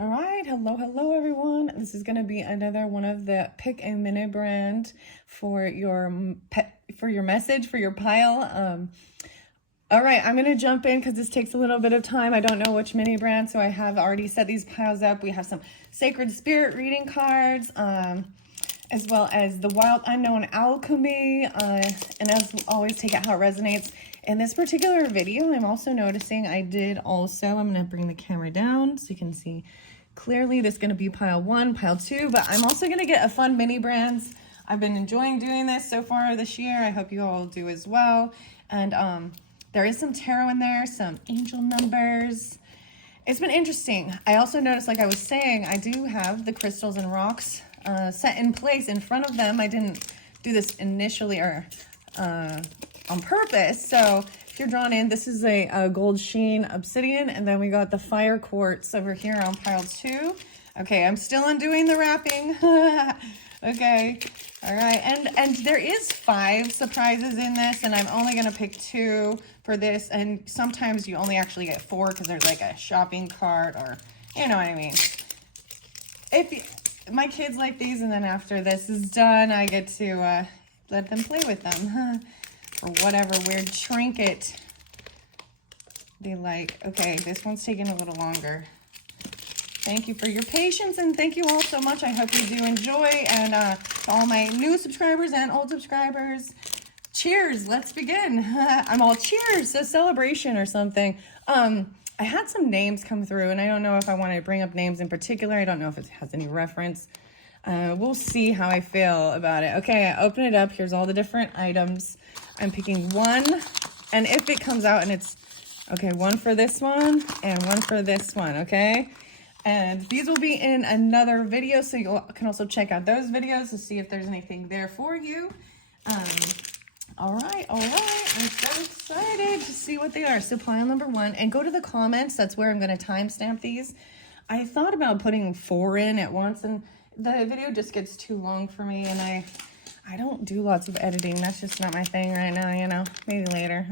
All right, hello everyone. This is gonna be another one of the pick a mini brand for your message for your pile. All right, I'm gonna jump in because this takes a little bit of time. I don't know which mini brand, so I have already set these piles up. We have some Sacred Spirit reading cards, as well as the Wild Unknown Alchemy, and as always, take it how it resonates. In this particular video, I'm also noticing I'm gonna bring the camera down so you can see clearly. This is gonna be pile 1, pile 2, but I'm also gonna get a fun mini brands. I've been enjoying doing this so far this year. I hope you all do as well. And there is some tarot in there, some angel numbers. It's been interesting. I also noticed, like I was saying, I do have the crystals and rocks set in place in front of them. I didn't do this initially or on purpose. So if you're drawn in, this is a gold sheen obsidian, and then we got the fire quartz over here on pile 2. Okay, I'm still undoing the wrapping. Okay, all right, and there is 5 surprises in this, and I'm only gonna pick 2 for this, and sometimes you only actually get 4 because there's like a shopping cart, or you know what I mean. My kids like these, and then after this is done, I get to let them play with them, or whatever weird trinket they like. Okay, this one's taking a little longer. Thank you for your patience, and thank you all so much. I hope you do enjoy, and to all my new subscribers and old subscribers, cheers. Let's begin. I'm all cheers, a celebration or something. I had some names come through, and I don't know if I want to bring up names in particular. I don't know if it has any reference. We'll see how I feel about it. Okay, I open it up. Here's all the different items. I'm picking one, and if it comes out and it's, okay, one for this one and one for this one, okay? And these will be in another video, so you can also check out those videos to see if there's anything there for you. All right. I'm so excited to see what they are. So pile number 1, and go to the comments. That's where I'm going to timestamp these. I thought about putting 4 in at once, and the video just gets too long for me, and I don't do lots of editing. That's just not my thing right now, you know. Maybe later.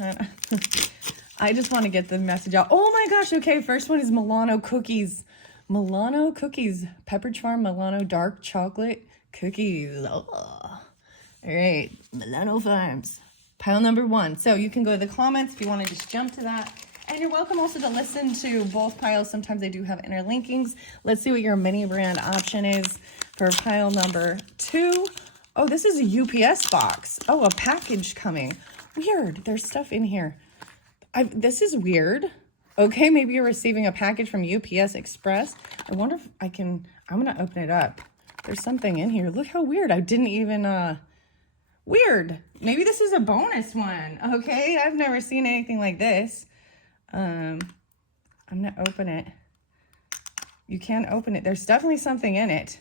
I just want to get the message out. Oh my gosh. Okay, first one is Milano cookies. Milano cookies. Pepperidge Farm Milano dark chocolate cookies. Oh. All right, Milano Farms. Pile number 1. So you can go to the comments if you want to just jump to that. And you're welcome also to listen to both piles. Sometimes they do have interlinkings. Let's see what your mini brand option is for pile number 2. Oh, this is a UPS box. Oh, a package coming. Weird. There's stuff in here. This is weird. Okay, maybe you're receiving a package from UPS Express. I wonder if I'm going to open it up. There's something in here. Look how weird. I didn't even, weird. Maybe this is a bonus one. Okay, I've never seen anything like this. I'm going to open it. You can't open it. There's definitely something in it.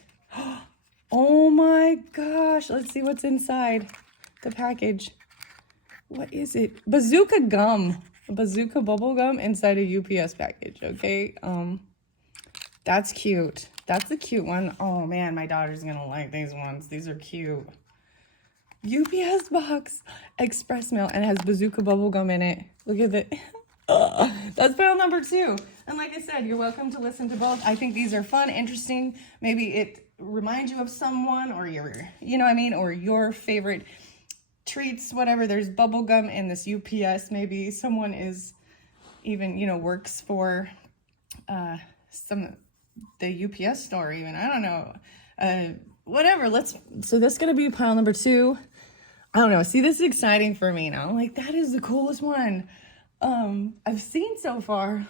Oh my gosh. Let's see what's inside the package. What is it? Bazooka gum. Bazooka bubble gum inside a UPS package. Okay. That's cute. That's a cute one. Oh man, my daughter's gonna like these ones. These are cute. UPS box, express mail, and it has bazooka bubble gum in it. Look at it. That's pile number 2. And like I said, you're welcome to listen to both. I think these are fun, interesting. Maybe it reminds you of someone, or you know what I mean, or your favorite treats, whatever. There's bubble gum in this UPS. Maybe someone is even, works for the UPS store even. I don't know. Whatever. So this is going to be pile number 2. I don't know. See, this is exciting for me now. Like, that is the coolest one I've seen so far.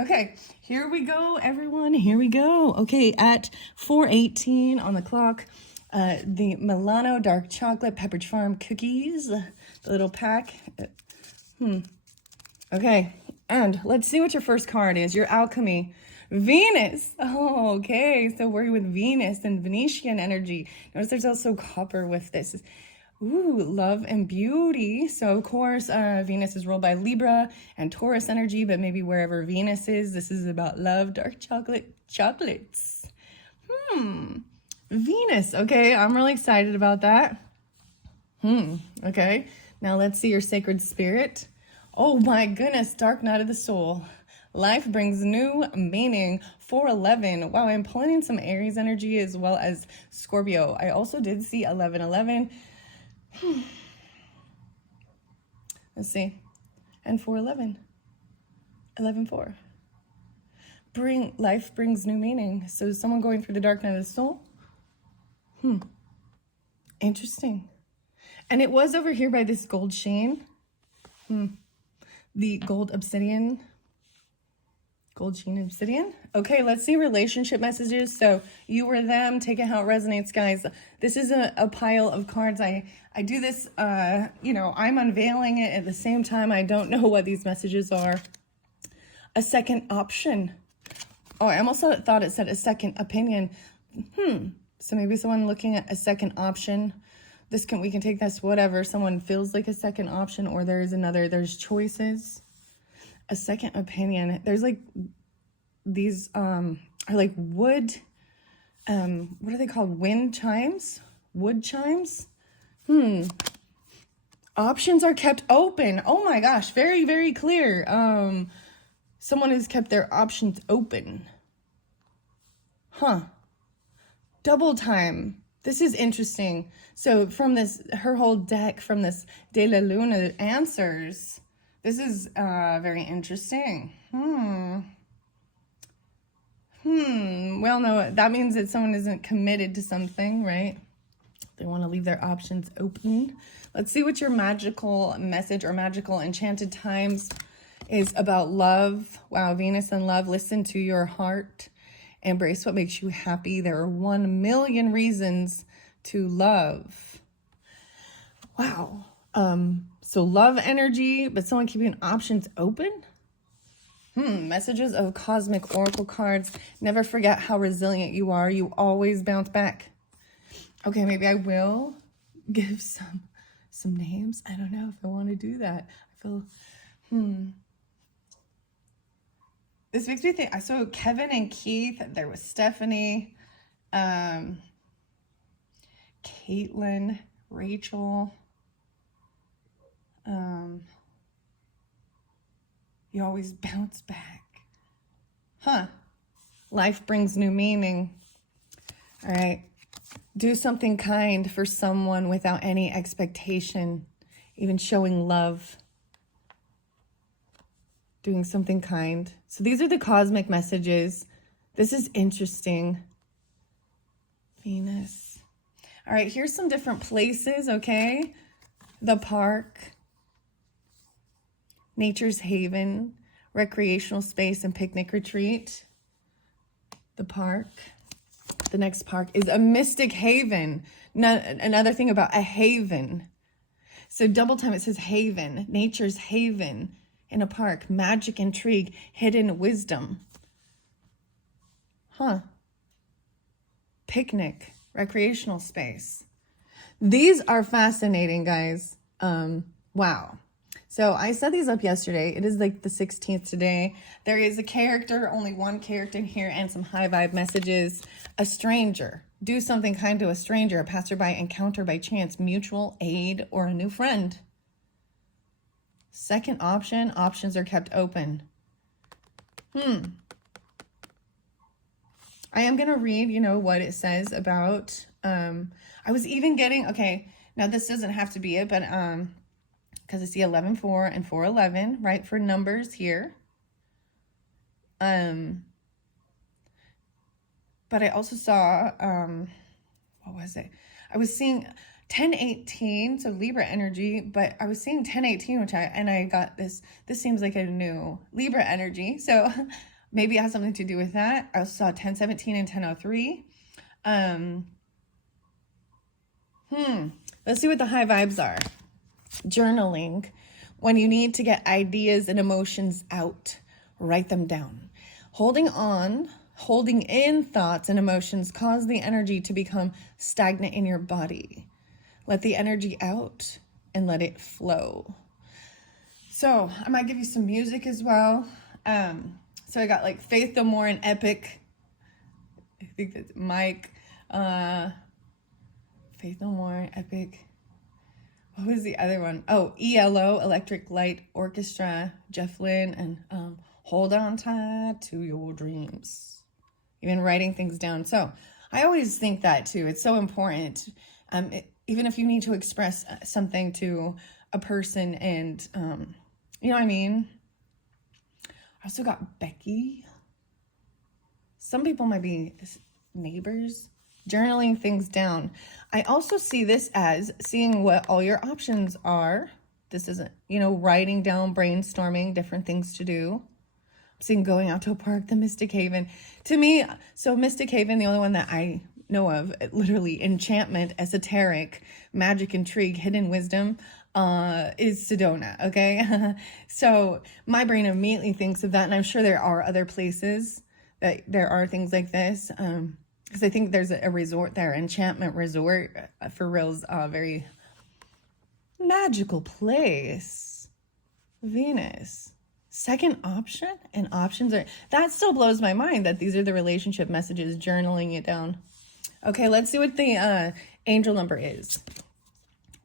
Okay, here we go, everyone. Here we go. Okay, at 4:18 on the clock, the Milano dark chocolate Pepperidge Farm cookies, the little pack. Okay, and let's see what your first card is. Your alchemy. Venus. Oh, okay. So we're with Venus and Venetian energy. Notice there's also copper with this. Ooh, love and beauty. So, of course, Venus is ruled by Libra and Taurus energy, but maybe wherever Venus is, this is about love, dark chocolates. Venus. Okay, I'm really excited about that. Okay, now let's see your sacred spirit. Oh my goodness, dark night of the soul. Life brings new meaning. 411. Wow, I'm pulling in some Aries energy as well as Scorpio. I also did see 1111. Let's see. And 411. 11:4. Life brings new meaning. So someone going through the dark night of the soul. Interesting. And it was over here by this gold sheen. The gold obsidian. Gold sheen obsidian. Okay, let's see relationship messages. So you or them, take it how it resonates, guys. This is a pile of cards. I do this, you know, I'm unveiling it at the same time. I don't know what these messages are. A second option. Oh, I almost thought it said a second opinion. So maybe someone looking at a second option. We can take this whatever. Someone feels like a second option, or there's choices. A second opinion. There's like these are like wood, what are they called? Wind chimes? Wood chimes? Options are kept open. Oh my gosh, very, very clear. Someone has kept their options open. Double time. This is interesting. So from this, her whole deck, from this De La Luna answers, this is very interesting. Well, no, that means that someone isn't committed to something, right? They want to leave their options open. Let's see what your magical message or magical enchanted times is about love. Wow, Venus and love. Listen to your heart. Embrace what makes you happy. There are 1 million reasons to love. Wow. So love energy, but someone keeping options open. Messages of cosmic oracle cards. Never forget how resilient you are. You always bounce back. Okay, maybe I will give some names. I don't know if I want to do that. I feel, This makes me think, I saw Kevin and Keith. There was Stephanie, Caitlin, Rachel. You always bounce back. Life brings new meaning. All right. Do something kind for someone without any expectation, even showing love. Doing something kind. So these are the cosmic messages. This is interesting. Venus. All right, here's some different places, okay? The park, nature's haven, recreational space and picnic retreat. The park. The next park is a mystic haven. Another thing about a haven. So double time, it says haven, nature's haven. In a park, magic, intrigue, hidden wisdom. Picnic, recreational space. These are fascinating, guys. Wow. So I set these up yesterday. It is like the 16th today. There is a character, only one character in here, and some high vibe messages. A stranger. Do something kind to a stranger, a passerby encounter by chance, mutual aid, or a new friend. Second option, options are kept open. I am going to read, what it says about, I was even getting, okay, now this doesn't have to be it, but, because I see 11:4 and 4:11, right, for numbers here. But I also saw, what was it? I was seeing 1018, so Libra energy, but I was seeing 1018, and I got this seems like a new Libra energy, so maybe it has something to do with that. I also saw 1017 and 1003. Let's see what the high vibes are. Journaling. When you need to get ideas and emotions out, write them down. Holding in thoughts and emotions cause the energy to become stagnant in your body. Let the energy out and let it flow. So I might give you some music as well. So I got like Faith No More and Epic. I think that's Mike. Faith No More, Epic. What was the other one? Oh, ELO, Electric Light Orchestra, Jeff Lynne, and Hold on tight to your dreams. Even writing things down. So I always think that too. It's so important. Even if you need to express something to a person and, you know what I mean? I also got Becky. Some people might be neighbors. Journaling things down. I also see this as seeing what all your options are. This isn't, writing down, brainstorming, different things to do. I'm seeing going out to a park, the Mystic Haven. To me, so Mystic Haven, the only one that I know of, literally enchantment, esoteric, magic, intrigue, hidden wisdom, is Sedona, okay? So my brain immediately thinks of that, and I'm sure there are other places that there are things like this, because I think there's a resort there, Enchantment Resort, for reals, very magical place. Venus. Second option, and options are, that still blows my mind that these are the relationship messages, journaling it down. Okay, let's see what the angel number is.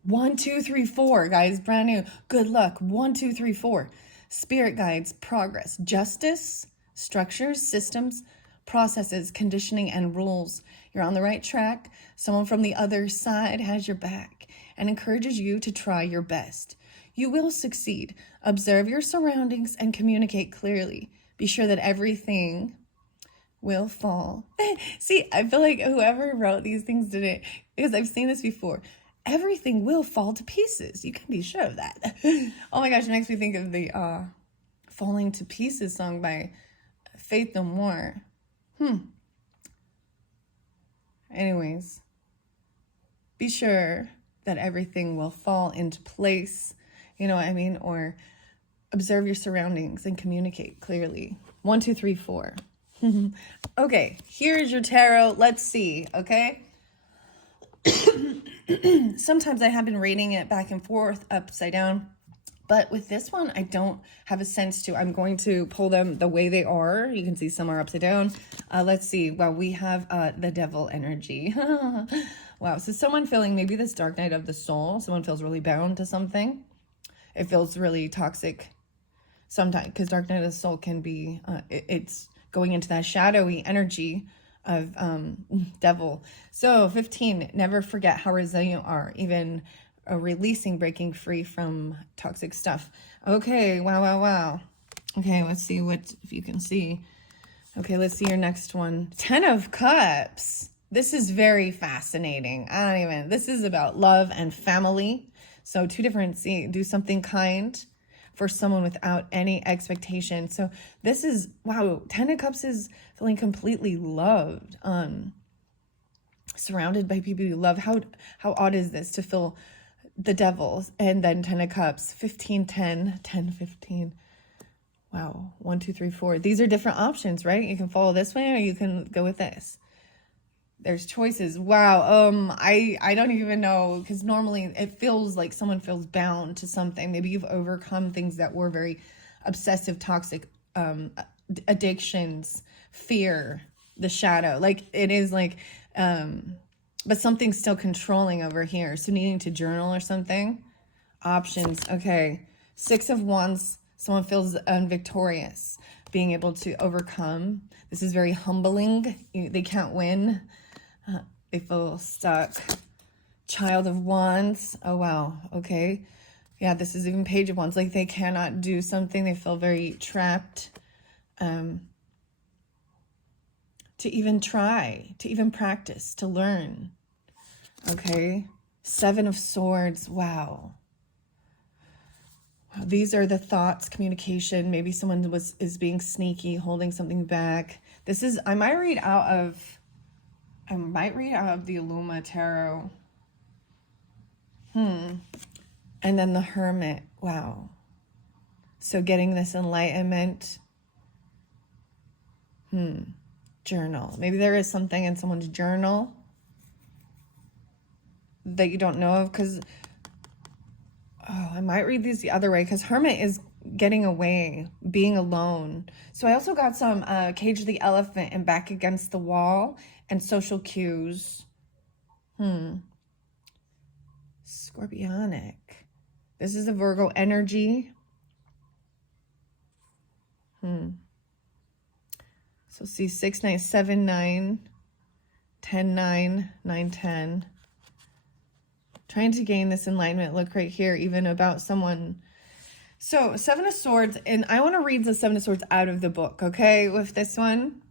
1, 2, 3, 4, guys, brand new. Good luck. 1, 2, 3, 4. Spirit guides, progress, justice, structures, systems, processes, conditioning, and rules. You're on the right track. Someone from the other side has your back and encourages you to try your best. You will succeed. Observe your surroundings and communicate clearly. Be sure that everything will fall. See, I feel like whoever wrote these things did it, because I've seen this before. Everything will fall to pieces. You can be sure of that. Oh my gosh, it makes me think of the Falling to Pieces song by Faith No More. Anyways, be sure that everything will fall into place. You know what I mean? Or observe your surroundings and communicate clearly. 1, 2, 3, 4. Okay, here's your tarot. Let's see, okay? Sometimes I have been reading it back and forth, upside down. But with this one, I don't have a sense to. I'm going to pull them the way they are. You can see some are upside down. Let's see. Well, we have the devil energy. Wow. So someone feeling maybe this dark night of the soul. Someone feels really bound to something. It feels really toxic sometimes, because dark night of the soul can be, it's going into that shadowy energy of devil. So 15, never forget how resilient you are, even releasing, breaking free from toxic stuff. Okay, wow. Okay, let's see if you can see. Okay, let's see your next one. 10 of Cups. This is very fascinating. This is about love and family. So two different, do something kind for someone without any expectation. So this is, wow, 10 of Cups is feeling completely loved, surrounded by people you love. How odd is this to feel the devil and then 10 of Cups, 15, 10, 10, 15. Wow, 1, 2, 3, 4. These are different options, right? You can follow this way or you can go with this. There's choices. Wow. I don't even know, because normally it feels like someone feels bound to something. Maybe you've overcome things that were very obsessive, toxic, addictions, fear, the shadow. Like it is like, but something's still controlling over here. So needing to journal or something. Options. Okay. 6 of Wands. Someone feels victorious, being able to overcome. This is very humbling. They can't win. They feel stuck. Child of Wands. Oh, wow. Okay. Yeah, this is even Page of Wands. Like they cannot do something. They feel very trapped. To even try, to even practice, to learn. Okay. 7 of Swords. Wow. These are the thoughts, communication. Maybe someone is being sneaky, holding something back. This is, I might read out of the Illuma Tarot. And then the Hermit. Wow. So getting this enlightenment. Journal. Maybe there is something in someone's journal that you don't know of, because I might read these the other way, because Hermit is getting away, being alone. So I also got some Cage the Elephant and Back Against the Wall and social cues. Scorpionic. This is a Virgo energy. So see 6, 9, 7, 9, 10, 9, 9, 10. Trying to gain this enlightenment. Look right here, even about someone. So 7 of Swords, and I want to read the 7 of Swords out of the book, okay, with this one.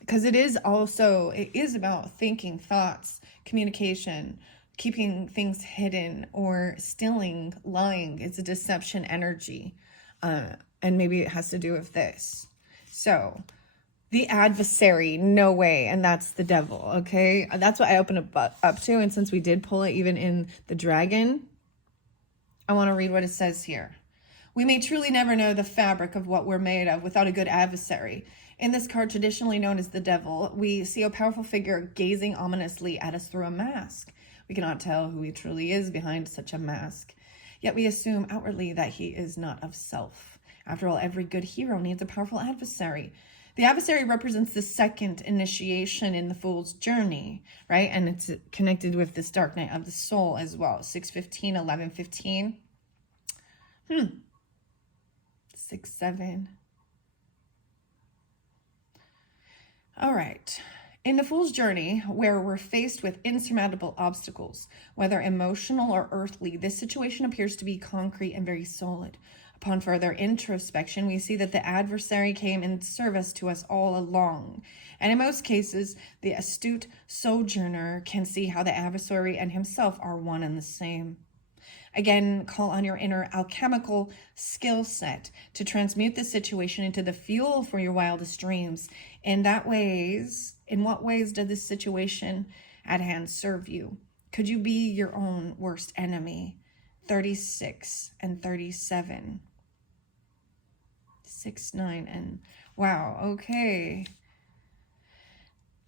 Because it is about thinking, thoughts, communication, keeping things hidden or stealing, lying. It's a deception energy. And maybe it has to do with this. So the adversary, no way. And that's the devil, okay? That's what I opened up to. And since we did pull it even in the dragon, I want to read what it says here. We may truly never know the fabric of what we're made of without a good adversary. In this card, traditionally known as the devil, we see a powerful figure gazing ominously at us through a mask. We cannot tell who he truly is behind such a mask. Yet we assume outwardly that he is not of self. After all, every good hero needs a powerful adversary. The adversary represents the second initiation in the Fool's journey, right? And it's connected with this dark night of the soul as well. 6:15, 11:15. 6, 7. All right. In the Fool's journey, where we're faced with insurmountable obstacles, whether emotional or earthly, this situation appears to be concrete and very solid. Upon further introspection, we see that the adversary came in service to us all along. And in most cases, the astute sojourner can see how the adversary and himself are one and the same. Again, call on your inner alchemical skill set to transmute the situation into the fuel for your wildest dreams. In what ways does this situation at hand serve you? Could you be your own worst enemy? 36 and 37. 6, 9, and wow, okay.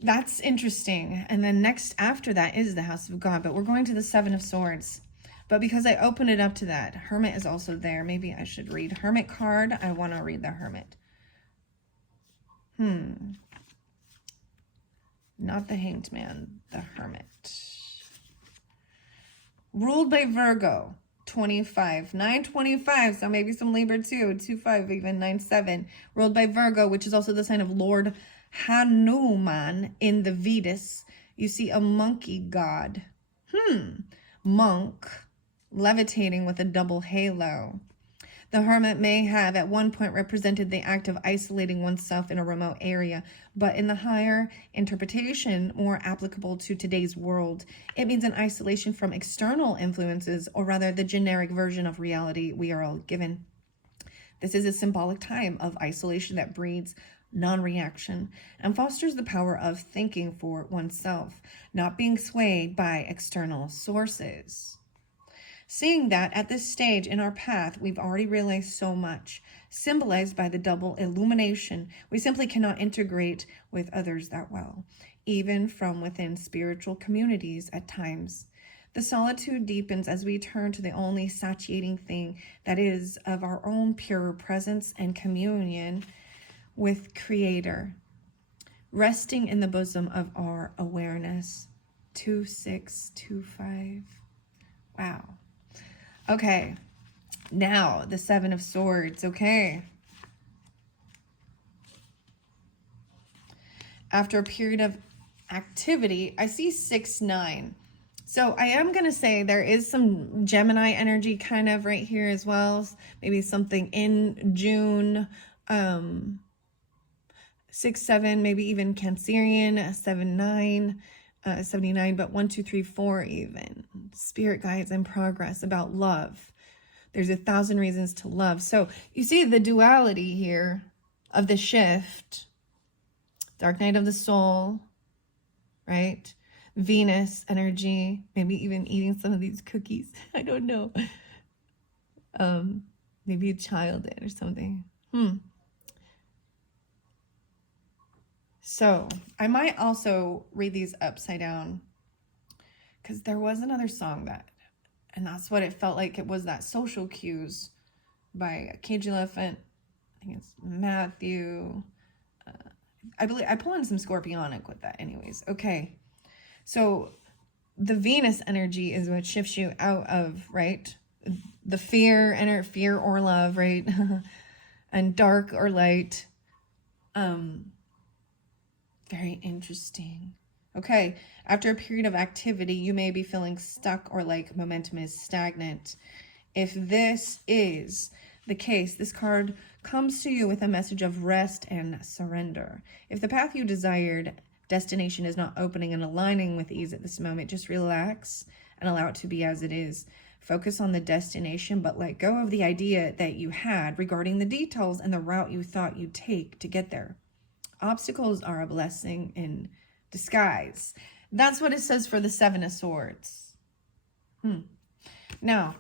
That's interesting. And then next after that is the House of God, but we're going to the 7 of Swords. But because I opened it up to that, Hermit is also there. Maybe I should read Hermit card. I want to read the Hermit. Not the Hanged Man, the Hermit. Ruled by Virgo, 25, 925, so maybe some Libra too, 25, even 97. Ruled by Virgo, which is also the sign of Lord Hanuman in the Vedas. You see a monkey god. Monk, levitating with a double halo. The hermit may have at one point represented the act of isolating oneself in a remote area, but in the higher interpretation, more applicable to today's world, it means an isolation from external influences, or rather the generic version of reality we are all given. This is a symbolic time of isolation that breeds non-reaction and fosters the power of thinking for oneself, not being swayed by external sources. Seeing that at this stage in our path, we've already realized so much, symbolized by the double illumination, we simply cannot integrate with others that well, even from within spiritual communities at times. The solitude deepens as we turn to the only satiating thing that is of our own pure presence and communion with Creator, resting in the bosom of our awareness. 2, 6, 2, 5. Wow. Okay, now the 7 of Swords, okay. After a period of activity, I see 6, 9. So I am going to say there is some Gemini energy kind of right here as well. Maybe something in June, 6, 7, maybe even Cancerian, 7, 9. 79, but 1, 2, 3, 4 even. Spirit guides in progress about love. There's 1,000 reasons to love. So you see the duality here of the shift. Dark night of the soul, right? Venus energy, maybe even eating some of these cookies. I don't know. Maybe a child did or something. So I might also read these upside down because there was another song and that's what it felt like. It was that Social Cues by Cage Elephant. I think it's Matthew. I believe I pull in some Scorpionic with that anyways. Okay. So the Venus energy is what shifts you out of, right? The fear or love, right? and dark or light. Very interesting. Okay, after a period of activity, you may be feeling stuck or like momentum is stagnant. If this is the case, this card comes to you with a message of rest and surrender. If the path you desired destination is not opening and aligning with ease at this moment, just relax and allow it to be as it is. Focus on the destination, but let go of the idea that you had regarding the details and the route you thought you'd take to get there. Obstacles are a blessing in disguise. That's what it says for the Seven of Swords. Now,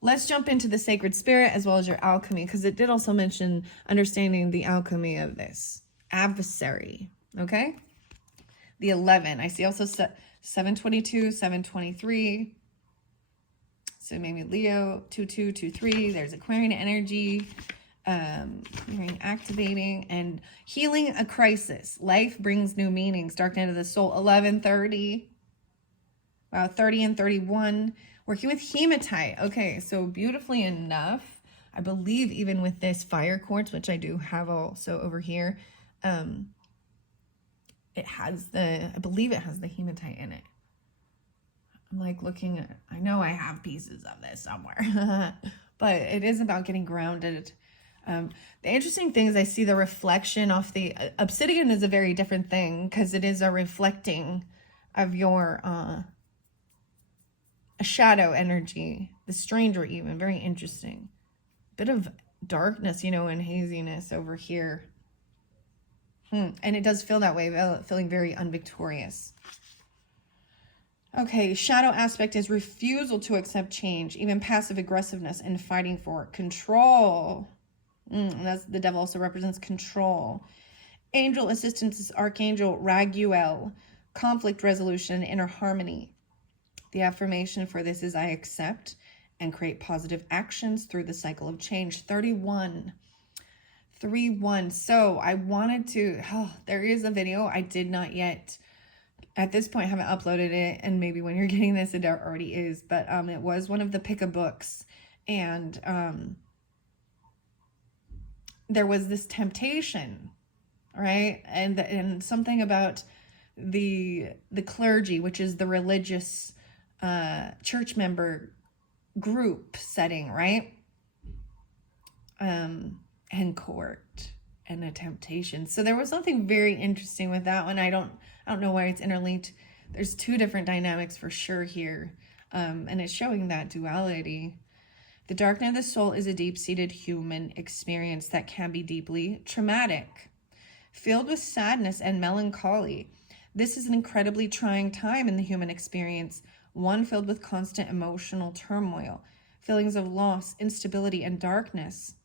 let's jump into the Sacred Spirit as well as your alchemy, because it did also mention understanding the alchemy of this adversary, okay? The 11. I see also 722, 723. So maybe Leo, 2223. There's Aquarian energy. Clearing, activating, and healing a crisis. Life brings new meanings. Dark night of the soul, 11:30. Wow, 30 and 31. Working with hematite. Okay, so beautifully enough, I believe even with this fire quartz, which I do have also over here, it has I believe it has the hematite in it. I'm like looking at, I know I have pieces of this somewhere, but it is about getting grounded. The interesting thing is I see the reflection off the obsidian is a very different thing because it is a reflecting of your a shadow energy, the stranger even, very interesting. Bit of darkness, you know, and haziness over here. And it does feel that way, feeling very unvictorious. Okay, shadow aspect is refusal to accept change, even passive aggressiveness and fighting for control. That's the devil also represents control. Angel assistance is Archangel Raguel, conflict resolution, inner harmony. The affirmation for this is I accept and create positive actions through the cycle of change. 31. 3-1. So I wanted to, there is a video. I did not yet, at this point, haven't uploaded it. And maybe when you're getting this, it already is. But it was one of the pick a books. And there was this temptation, right? And something about the clergy, which is the religious church member group setting, right? And court and a temptation. So there was something very interesting with that one. I don't know why it's interlinked. There's two different dynamics for sure here. And it's showing that duality. The dark night of the soul is a deep-seated human experience that can be deeply traumatic, filled with sadness and melancholy. This is an incredibly trying time in the human experience, one filled with constant emotional turmoil, feelings of loss, instability, and darkness.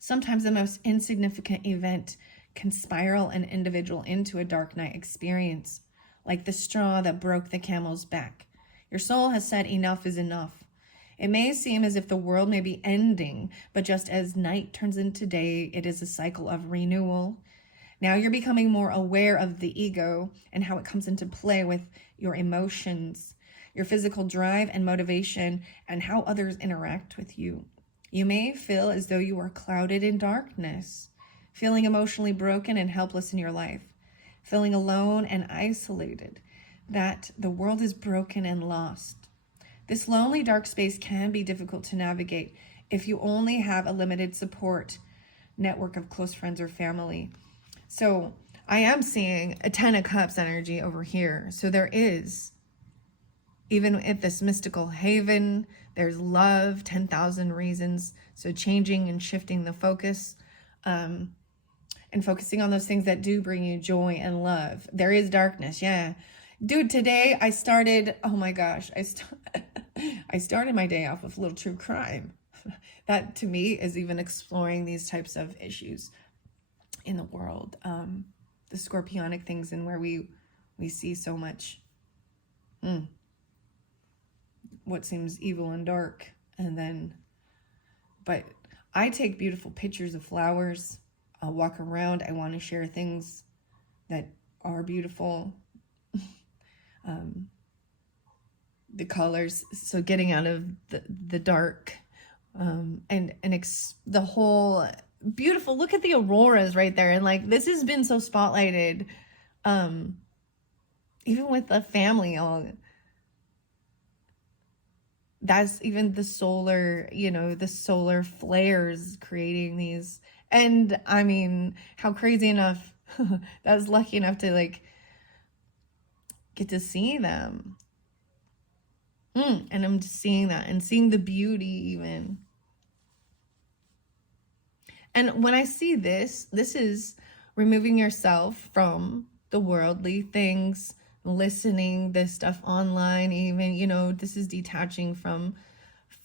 Sometimes the most insignificant event can spiral an individual into a dark night experience, like the straw that broke the camel's back. Your soul has said enough is enough. It may seem as if the world may be ending, but just as night turns into day, it is a cycle of renewal. Now you're becoming more aware of the ego and how it comes into play with your emotions, your physical drive and motivation, and how others interact with you. You may feel as though you are clouded in darkness, feeling emotionally broken and helpless in your life, feeling alone and isolated, that the world is broken and lost. This lonely, dark space can be difficult to navigate if you only have a limited support network of close friends or family. So I am seeing a 10 of Cups energy over here. So there is, even at this mystical haven, there's love, 10,000 reasons. So changing and shifting the focus and focusing on those things that do bring you joy and love. There is darkness, yeah. Dude, today I started, oh my gosh, I started my day off with a little true crime. That to me is even exploring these types of issues in the world. The scorpionic things and where we see so much what seems evil and dark. And then, but I take beautiful pictures of flowers. I'll walk around. I want to share things that are beautiful. The colors, so getting out of the dark, and the whole beautiful. Look at the auroras right there. And like, this has been so spotlighted. Even with the family, that's even the solar, the solar flares creating these. And I mean, how crazy enough that I was lucky enough to like get to see them. And I'm just seeing that and seeing the beauty even. And when I see this is removing yourself from the worldly things, listening, this stuff online, even, this is detaching from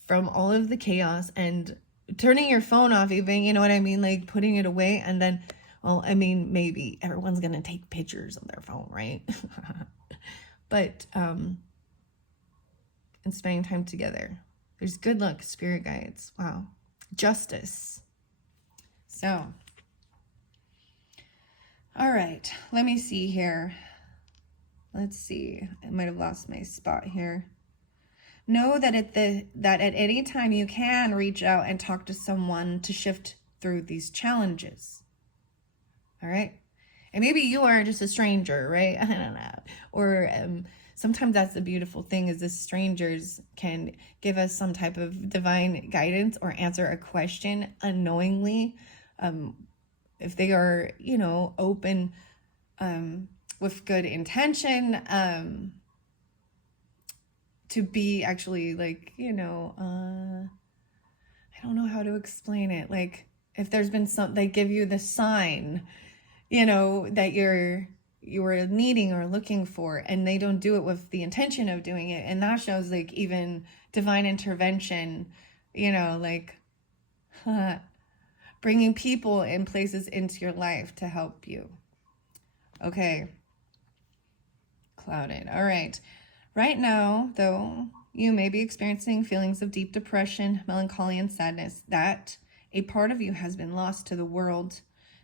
all of the chaos and turning your phone off even, you know what I mean? Like putting it away. And then, well, I mean, maybe everyone's going to take pictures of their phone, right? But, and spending time together. There's good luck, spirit guides. Wow. Justice. So, all right, let me see here. Let's see. I might have lost my spot here. Know that at any time you can reach out and talk to someone to shift through these challenges. All right? And maybe you are just a stranger, right? I don't know. Or sometimes that's the beautiful thing is the strangers can give us some type of divine guidance or answer a question unknowingly. If they are, open with good intention, to be actually like, I don't know how to explain it. Like if there's been they give you the sign, that you were needing or looking for, and they don't do it with the intention of doing it. And that shows like even divine intervention, like bringing people and places into your life to help you. Okay. Clouded. All right. Right now, though, you may be experiencing feelings of deep depression, melancholy, and sadness that a part of you has been lost to the world,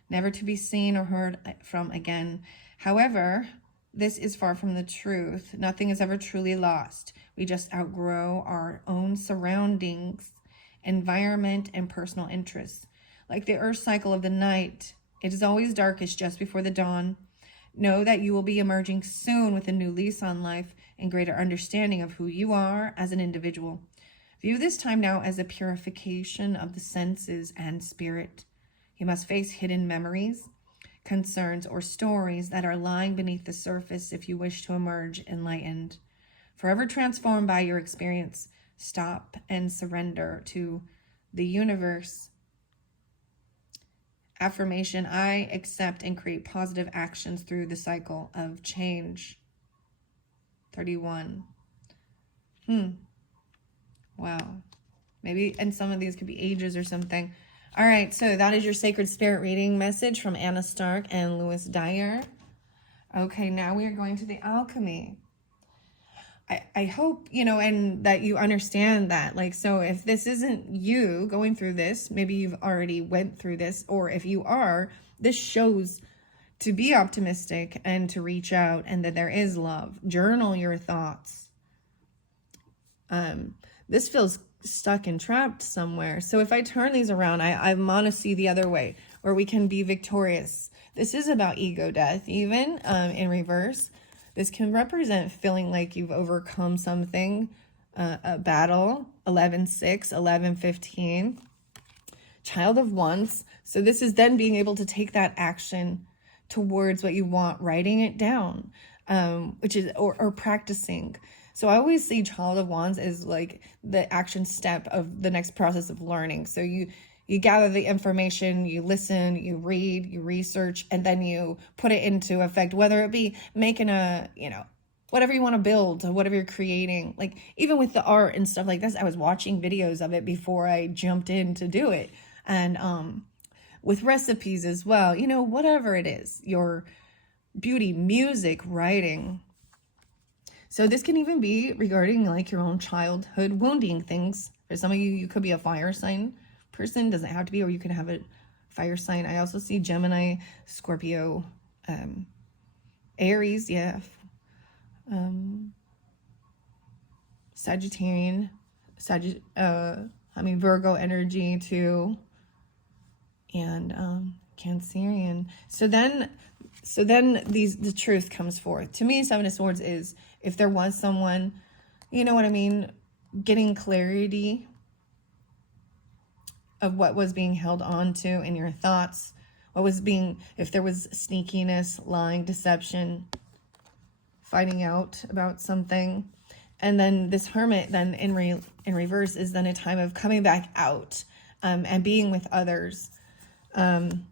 never to be seen or heard from again. However, this is far from the truth. Nothing is ever truly lost. We just outgrow our own surroundings, environment, and personal interests. Like the earth cycle of the night, it is always darkest just before the dawn. Know that you will be emerging soon with a new lease on life and greater understanding of who you are as an individual. View this time now as a purification of the senses and spirit. You must face hidden memories, concerns, or stories that are lying beneath the surface if you wish to emerge enlightened. Forever transformed by your experience, stop and surrender to the universe. Affirmation, I accept and create positive actions through the cycle of change. 31. Wow. Maybe, and some of these could be ages or something. All right, so that is your Sacred Spirit reading message from Anna Stark and Lewis Dyer. Okay, now we are going to the alchemy. I hope, and that you understand that. Like, so if this isn't you going through this, maybe you've already went through this, or if you are, this shows to be optimistic and to reach out and that there is love. Journal your thoughts. This feels stuck and trapped somewhere. So if I turn these around, I want to see the other way where we can be victorious. This is about ego death, even in reverse. This can represent feeling like you've overcome something, a battle, 11-6, 11-15. Child of Wands. So this is then being able to take that action towards what you want, writing it down, which is, or practicing. So I always see Child of Wands as like the action step of the next process of learning. So you gather the information, you listen, you read, you research, and then you put it into effect, whether it be making whatever you want to build, whatever you're creating. Like even with the art and stuff like this, I was watching videos of it before I jumped in to do it. And with recipes as well, whatever it is, your beauty, music, writing. So this can even be regarding like your own childhood wounding things. For some of you, you could be a fire sign person, doesn't have to be, or you can have a fire sign. I also see Gemini, Scorpio, Aries, yeah, Sagittarian, Virgo energy too. and Cancerian. So then the truth comes forth. To me, Seven of Swords is if there was someone, you know what I mean, getting clarity of what was being held on to in your thoughts, what was being, if there was sneakiness, lying, deception, finding out about something. And then this Hermit then in reverse is then a time of coming back out, and being with others, and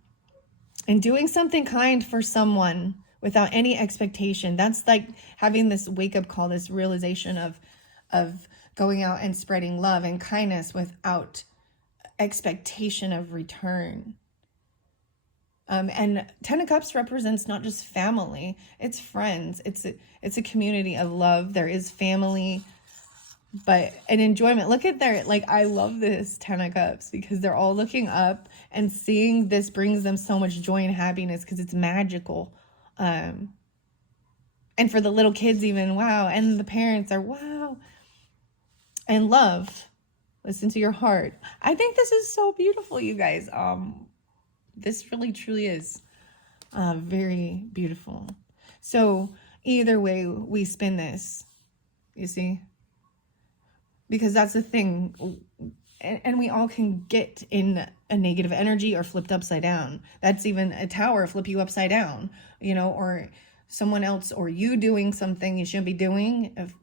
doing something kind for someone without any expectation. That's like having this wake up call, this realization of going out and spreading love and kindness without expectation of return. And Ten of Cups represents not just family, it's friends. It's a community of love. There is family, but an enjoyment. Look at their, like, I love this Ten of Cups because they're all looking up and seeing this brings them so much joy and happiness because it's magical. And for the little kids even, wow. And the parents are, wow. And love. Listen to your heart. I think this is so beautiful, you guys. This really, truly is very beautiful. So either way we spin this, you see, because that's the thing. And we all can get in a negative energy or flipped upside down. That's even a tower flip you upside down, you know, or someone else or you doing something you shouldn't be doing. If,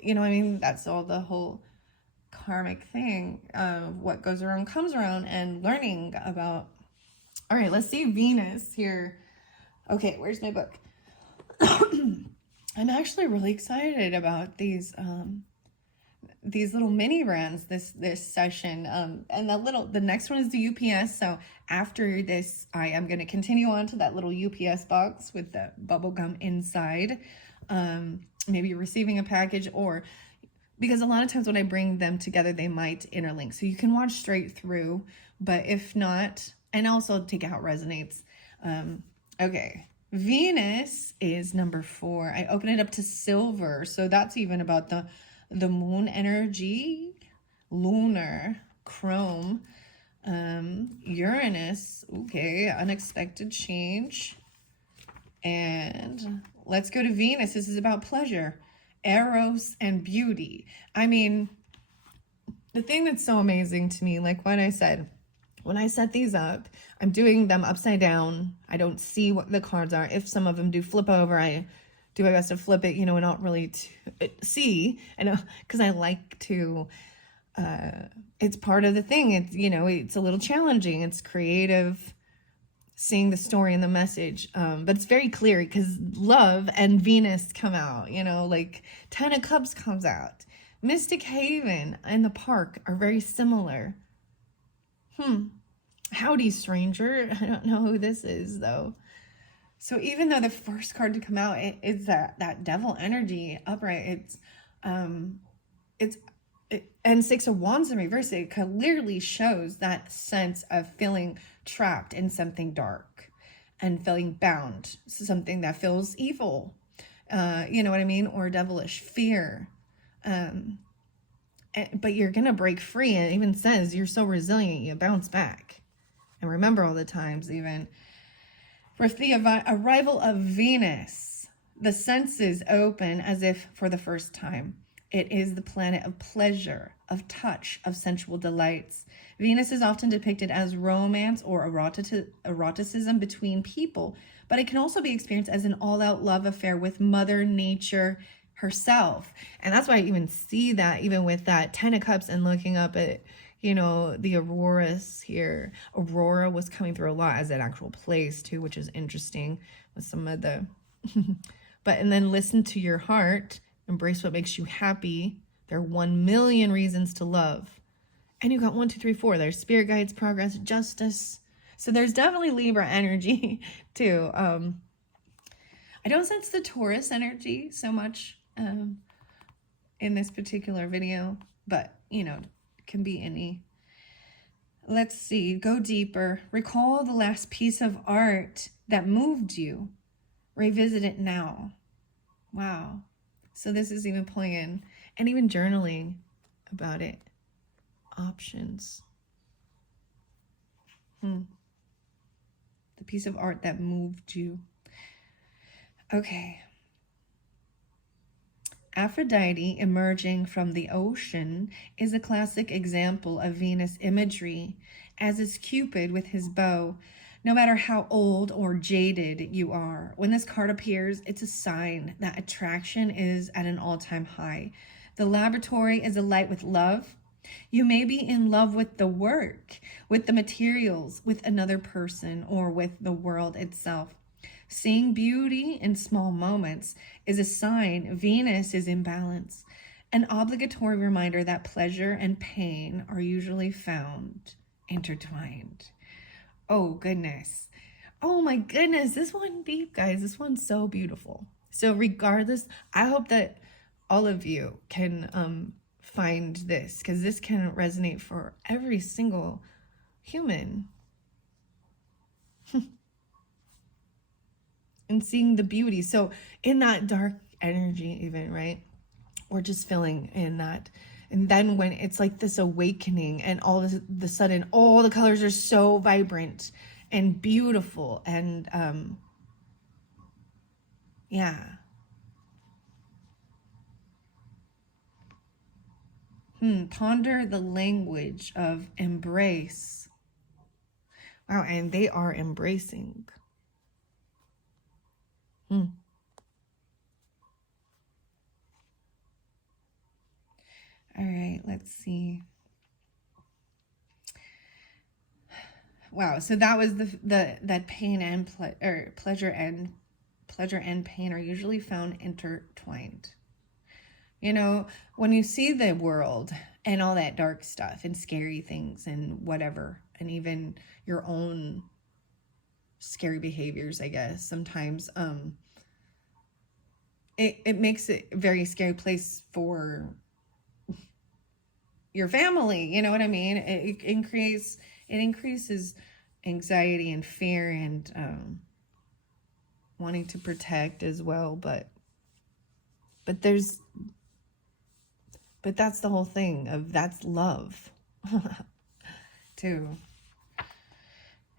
you know what I mean? That's all the whole karmic thing of what goes around comes around, and learning about. All right, let's see Venus here. Okay, where's my book? I'm actually really excited about these little mini brands this session. And the next one is the UPS. So after this, I am going to continue on to that little UPS box with the bubble gum inside. Maybe you're receiving a package, or because a lot of times when I bring them together, they might interlink. So you can watch straight through, but if not, and also take out resonates. Okay, Venus is number 4. I open it up to silver. So that's even about the moon energy, lunar, chrome, Uranus, okay, unexpected change. And let's go to Venus. This is about pleasure, eros, and beauty. I mean, the thing that's so amazing to me, like what I said, when I set these up, I'm doing them upside down. I don't see what the cards are. If some of them do flip over, I do my best to flip it, you know, and not really see. I know, because I like to, it's part of the thing. It's, you know, it's a little challenging. It's creative, seeing the story and the message. But it's very clear because love and Venus come out, you know, like Ten of Cups comes out. Mystic Haven and the park are very similar. Howdy, stranger. I don't know who this is, though. So even though the first card to come out is that devil energy upright, and 6 of Wands in reverse, it clearly shows that sense of feeling trapped in something dark and feeling bound, something that feels evil, you know what I mean, or devilish, fear. But you're gonna break free. It even says you're so resilient, you bounce back. And remember all the times, even with the arrival of Venus, the senses open as if for the first time. It is the planet of pleasure, of touch, of sensual delights. Venus is often depicted as romance or eroticism between people, but it can also be experienced as an all-out love affair with Mother Nature herself. And that's why I even see that even with that Ten of Cups and looking up at, you know, the auroras here. Aurora was coming through a lot as an actual place too, which is interesting with some of the but and then listen to your heart, embrace what makes you happy. There are 1,000,000 reasons to love. And you got 1, 2, 3, 4. There's spirit guides, progress, justice. So there's definitely Libra energy too. I don't sense the Taurus energy so much in this particular video, but you know, it can be any. Let's see, go deeper. Recall the last piece of art that moved you. Revisit it now. Wow. So this is even pulling in, and even journaling about it. Options. piece of art that moved you. Okay. Aphrodite emerging from the ocean is a classic example of Venus imagery, as is Cupid with his bow. No matter how old or jaded you are, when this card appears, it's a sign that attraction is at an all-time high. The laboratory is alight with love. You may be in love with the work, with the materials, with another person, or with the world itself. Seeing beauty in small moments is a sign Venus is in balance, an obligatory reminder that pleasure and pain are usually found intertwined. Oh, goodness. Oh, my goodness. This one deep, guys. This one's so beautiful. So regardless, I hope that all of you can find this, because this can resonate for every single human. And seeing the beauty. So in that dark energy even, right? We're just feeling in that. And then when it's like this awakening and all of the sudden, all the colors are so vibrant and beautiful. And yeah. Ponder the language of embrace. Wow, and they are embracing. All right, let's see. Wow, so that was that pain and pleasure and pain are usually found intertwined. You know, when you see the world and all that dark stuff and scary things and whatever, and even your own scary behaviors, I guess, sometimes it makes it a very scary place for your family, you know what I mean? It increases anxiety and fear and wanting to protect as well, but that's the whole thing of that's love too.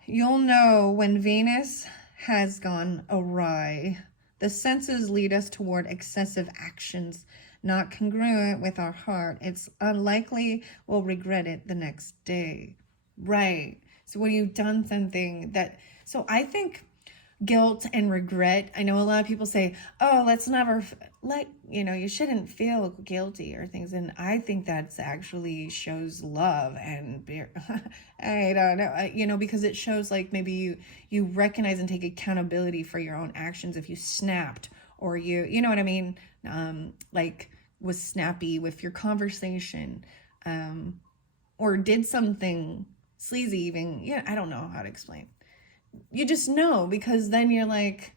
You'll know when Venus has gone awry. The senses lead us toward excessive actions not congruent with our heart. It's unlikely we'll regret it the next day. Right. So when you've done something that, so I think guilt and regret, I know a lot of people say, oh, let's never you shouldn't feel guilty or things. And I think that's actually shows love and I don't know, because it shows like maybe you recognize and take accountability for your own actions. If you snapped or you know what I mean? Like was snappy with your conversation, or did something sleazy even. Yeah, I don't know how to explain. You just know, because then you're like,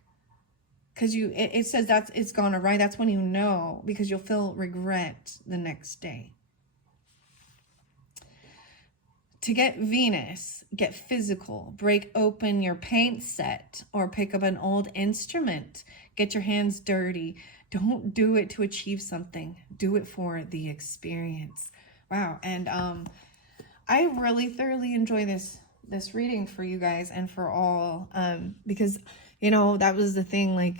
because it says that's it's gone awry. That's when you know, because you'll feel regret the next day. To get Venus, get physical, break open your paint set or pick up an old instrument. Get your hands dirty. Don't do it to achieve something. Do it for the experience. Wow. And I really thoroughly enjoy this reading for you guys and for all, because, that was the thing, like,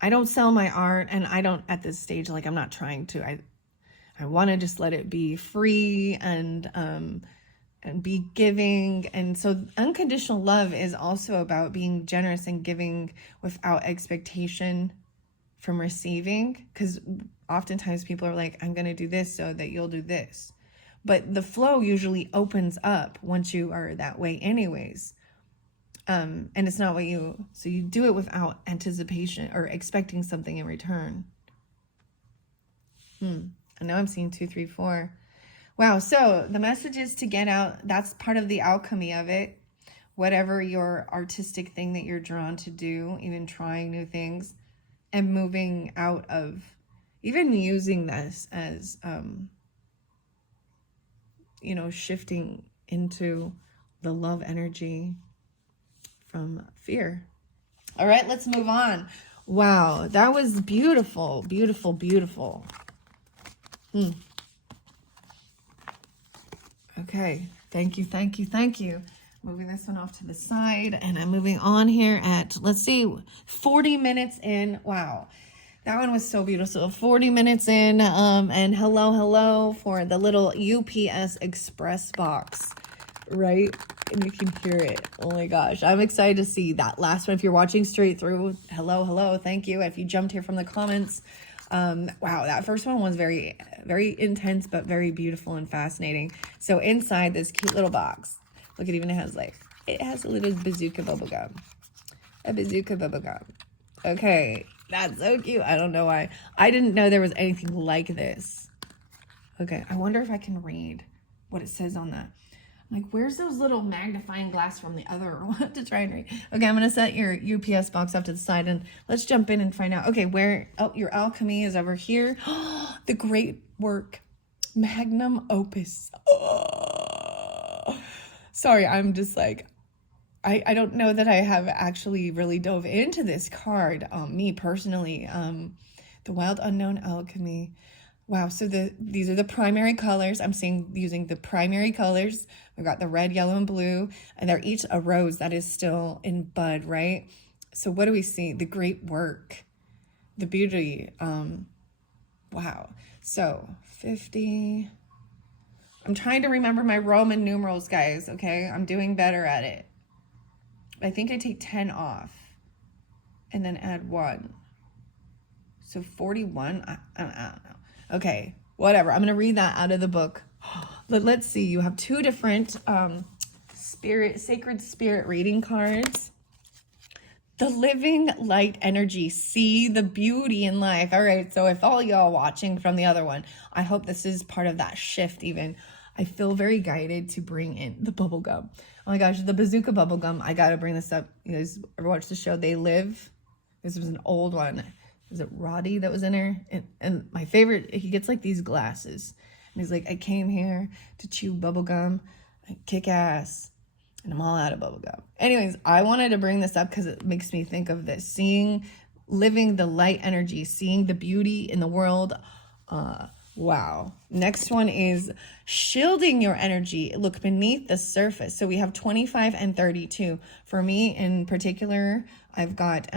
I don't sell my art, and I don't, at this stage, like, I'm not trying to, I want to just let it be free and be giving. And so unconditional love is also about being generous and giving without expectation from receiving, because oftentimes people are like, I'm going to do this so that you'll do this. But the flow usually opens up once you are that way anyways. And it's not so you do it without anticipation or expecting something in return. I know I'm seeing 2, 3, 4. Wow. So the message is to get out. That's part of the alchemy of it. Whatever your artistic thing that you're drawn to do, even trying new things and moving out of, even using this as, shifting into the love energy from fear. All right, let's move on. Wow, that was beautiful, beautiful, beautiful. Okay, thank you. Moving this one off to the side, and I'm moving on here at, let's see, 40 minutes in. Wow. That one was so beautiful. So 40 minutes in, and hello for the little UPS Express box, right? And you can hear it. Oh my gosh. I'm excited to see that last one. If you're watching straight through, hello, thank you. If you jumped here from the comments, wow, that first one was very, very intense, but very beautiful and fascinating. So inside this cute little box, look, it has a little bazooka bubble gum. A bazooka bubble gum. Okay. That's so cute. I don't know why. I didn't know there was anything like this. Okay, I wonder if I can read what it says on that. Like, where's those little magnifying glass from the other? I'll have to try and read. Okay, I'm going to set your UPS box off to the side, and let's jump in and find out. Okay, your alchemy is over here. The great work. Magnum opus. Oh. Sorry, I'm just like... I don't know that I have actually really dove into this card, me personally. The Wild Unknown Alchemy. Wow, so these are the primary colors. I'm seeing using the primary colors. We've got the red, yellow, and blue, and they're each a rose that is still in bud, right? So what do we see? The great work, the beauty. Wow. So 50. I'm trying to remember my Roman numerals, guys, okay? I'm doing better at it. I think I take 10 off and then add 1. So 41, I don't know. Okay, whatever. I'm going to read that out of the book. Let's see. You have 2 different sacred spirit reading cards. The living light energy. See the beauty in life. All right, so if all y'all watching from the other one, I hope this is part of that shift even. I feel very guided to bring in the bubble gum. Oh my gosh, the bazooka bubble gum. I got to bring this up. You guys ever watched the show They Live? This was an old one. Was it Roddy that was in her? And my favorite, he gets like these glasses. And he's like, I came here to chew bubble gum, kick ass, and I'm all out of bubble gum. Anyways, I wanted to bring this up because it makes me think of this. Living the light energy, seeing the beauty in the world. Wow. Next one is shielding your energy. Look beneath the surface. So we have 25 and 32. For me in particular, I've got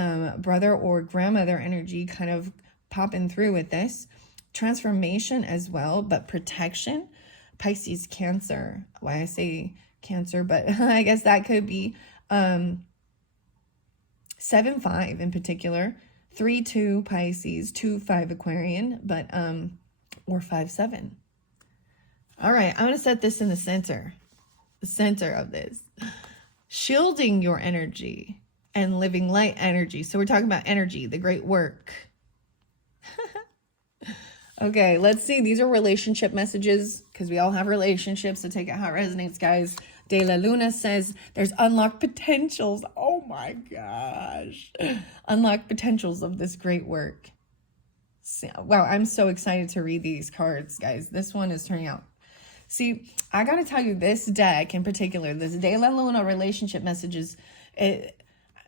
brother or grandmother energy kind of popping through with this. Transformation as well, but protection. Pisces, Cancer. Why I say Cancer, but I guess that could be 7-5 in particular. 3-2 Pisces, 2-5 Aquarian, but or 5-7. All right, I'm going to set this in the center of this. Shielding your energy and living light energy. So we're talking about energy, the great work. Okay, let's see. These are relationship messages because we all have relationships, so take it how it resonates, guys. De La Luna says there's unlocked potentials. Oh my gosh. Unlocked potentials of this great work. Wow, I'm so excited to read these cards, guys. This one is turning out. See, I got to tell you, this deck in particular, this De La Luna relationship messages,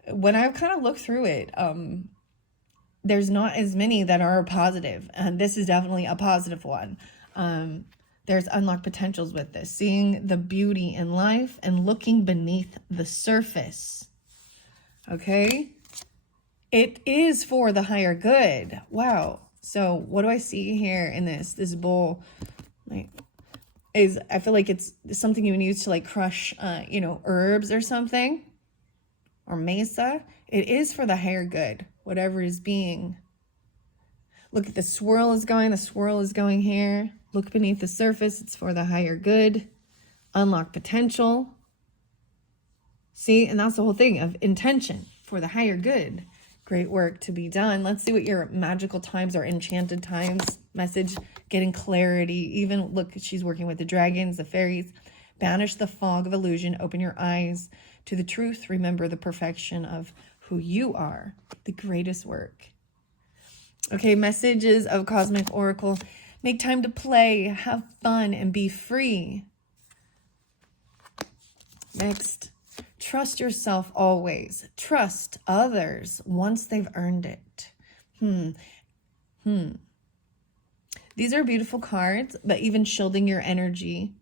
when I kind of look through it, there's not as many that are positive. And this is definitely a positive one. There's unlocked potentials with this. Seeing the beauty in life and looking beneath the surface. Okay? It is for the higher good. Wow. So what do I see here in this bowl? Like, I feel like it's something you would use to like crush, herbs or something. Or mesa. It is for the higher good. Whatever is being. Look at the swirl is going here. Look beneath the surface. It's for the higher good. Unlock potential. See, and that's the whole thing of intention for the higher good. Great work to be done. Let's see what your magical times or enchanted times message. Getting clarity. Even look, she's working with the dragons, the fairies. Banish the fog of illusion. Open your eyes to the truth. Remember the perfection of who you are. The greatest work. Okay, messages of Cosmic Oracle. Make time to play, have fun, and be free. Next, trust yourself always. Trust others once they've earned it. These are beautiful cards, but even shielding your energy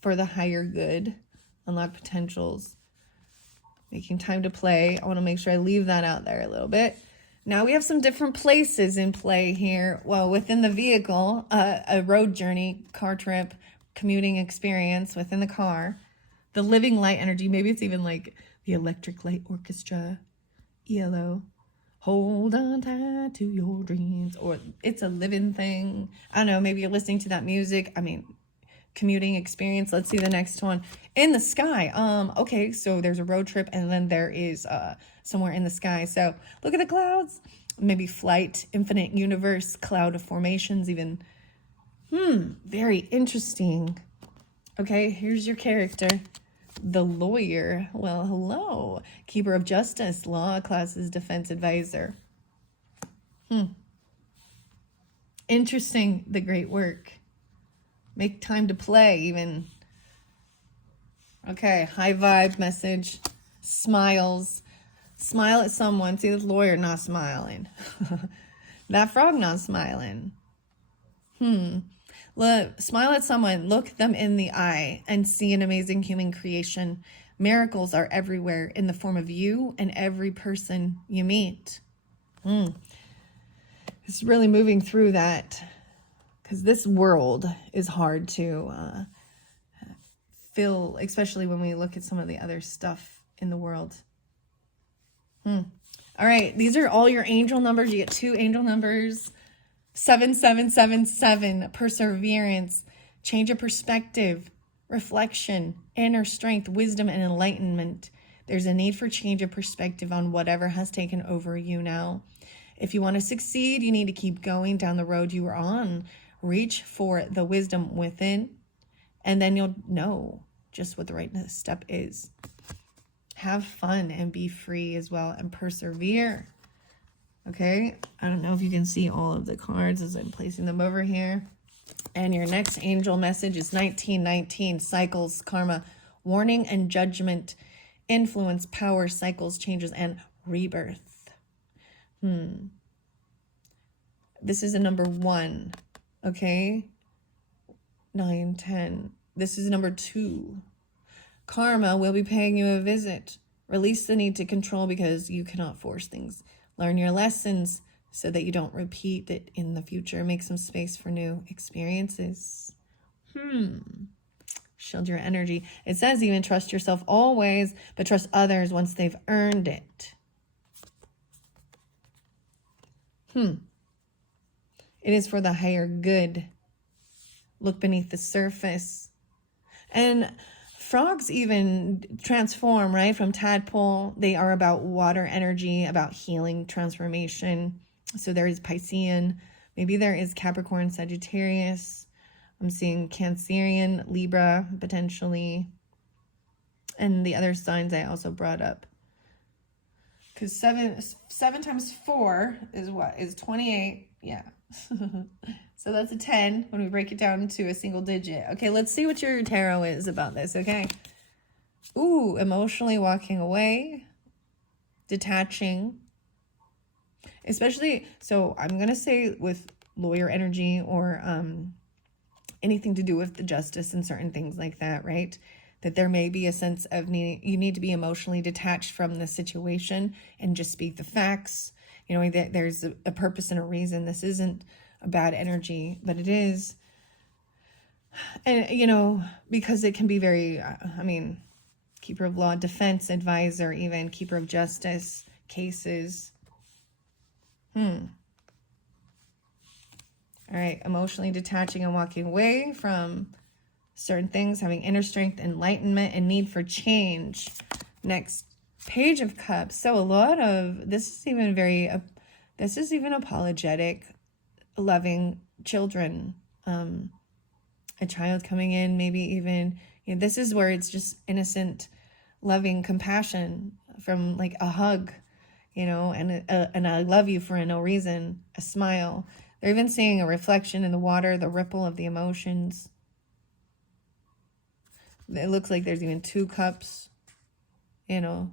for the higher good. unlock potentials, making time to play. I want to make sure I leave that out there a little bit. Now we have some different places in play here. Well, within the vehicle, a road journey, car trip, commuting experience within the car, the living light energy. Maybe it's even like the Electric Light Orchestra, ELO. Hold on tight to your dreams, or it's a living thing. I don't know, maybe you're listening to that music. I mean, commuting experience. Let's see the next one. In the sky. Okay, so there's a road trip, and then there is somewhere in the sky. So look at the clouds. Maybe flight, infinite universe, cloud of formations even. Very interesting. Okay, here's your character. The lawyer. Well, hello. Keeper of justice, law classes, defense advisor. Interesting, the great work. Make time to play, even. Okay, high vibe message. Smiles. Smile at someone. See, the lawyer not smiling. That frog not smiling. Look, smile at someone, look them in the eye, and see an amazing human creation. Miracles are everywhere in the form of you and every person you meet. It's really moving through that, because this world is hard to feel, especially when we look at some of the other stuff in the world. All right, these are all your angel numbers. You get 2 angel numbers. 7777, perseverance, change of perspective, reflection, inner strength, wisdom, and enlightenment. There's a need for change of perspective on whatever has taken over you now. If you want to succeed, you need to keep going down the road you are on. Reach for the wisdom within, and then you'll know just what the right step is. Have fun and be free as well, and persevere. Okay, I don't know if you can see all of the cards as I'm placing them over here. And your next angel message is 1919, cycles, karma, warning and judgment, influence, power, cycles, changes, and rebirth. This is a number 1, okay? 9, 10. This is number 2. Karma will be paying you a visit. Release the need to control because you cannot force things. Learn your lessons so that you don't repeat it in the future. Make some space for new experiences. Shield your energy. It says even trust yourself always, but trust others once they've earned it. It is for the higher good. Look beneath the surface. And frogs even transform, right? From tadpole, they are about water energy, about healing, transformation. So there is Piscean. Maybe there is Capricorn, Sagittarius. I'm seeing Cancerian, Libra, potentially. And the other signs I also brought up. Because 7 times 4 is what? Is 28. Yeah. So that's a 10 when we break it down to a single digit. Okay, let's see what your tarot is about this, okay? Ooh, emotionally walking away, detaching. Especially, so I'm going to say with lawyer energy or anything to do with the justice and certain things like that, right? That there may be a sense of you need to be emotionally detached from the situation and just speak the facts. You know, that there's a purpose and a reason. This isn't a bad energy, but it is. And, you know, because it can be very, keeper of law, defense advisor, even keeper of justice, cases. All right, emotionally detaching and walking away from certain things, having inner strength, enlightenment, and need for change. Next, Page of Cups. So a lot of, this is even apologetic, loving children, a child coming in, maybe even, you know, this is where it's just innocent, loving compassion from like a hug, you know, and I love you for no reason, a smile. They're even seeing a reflection in the water, the ripple of the emotions. It looks like there's even 2 cups, you know.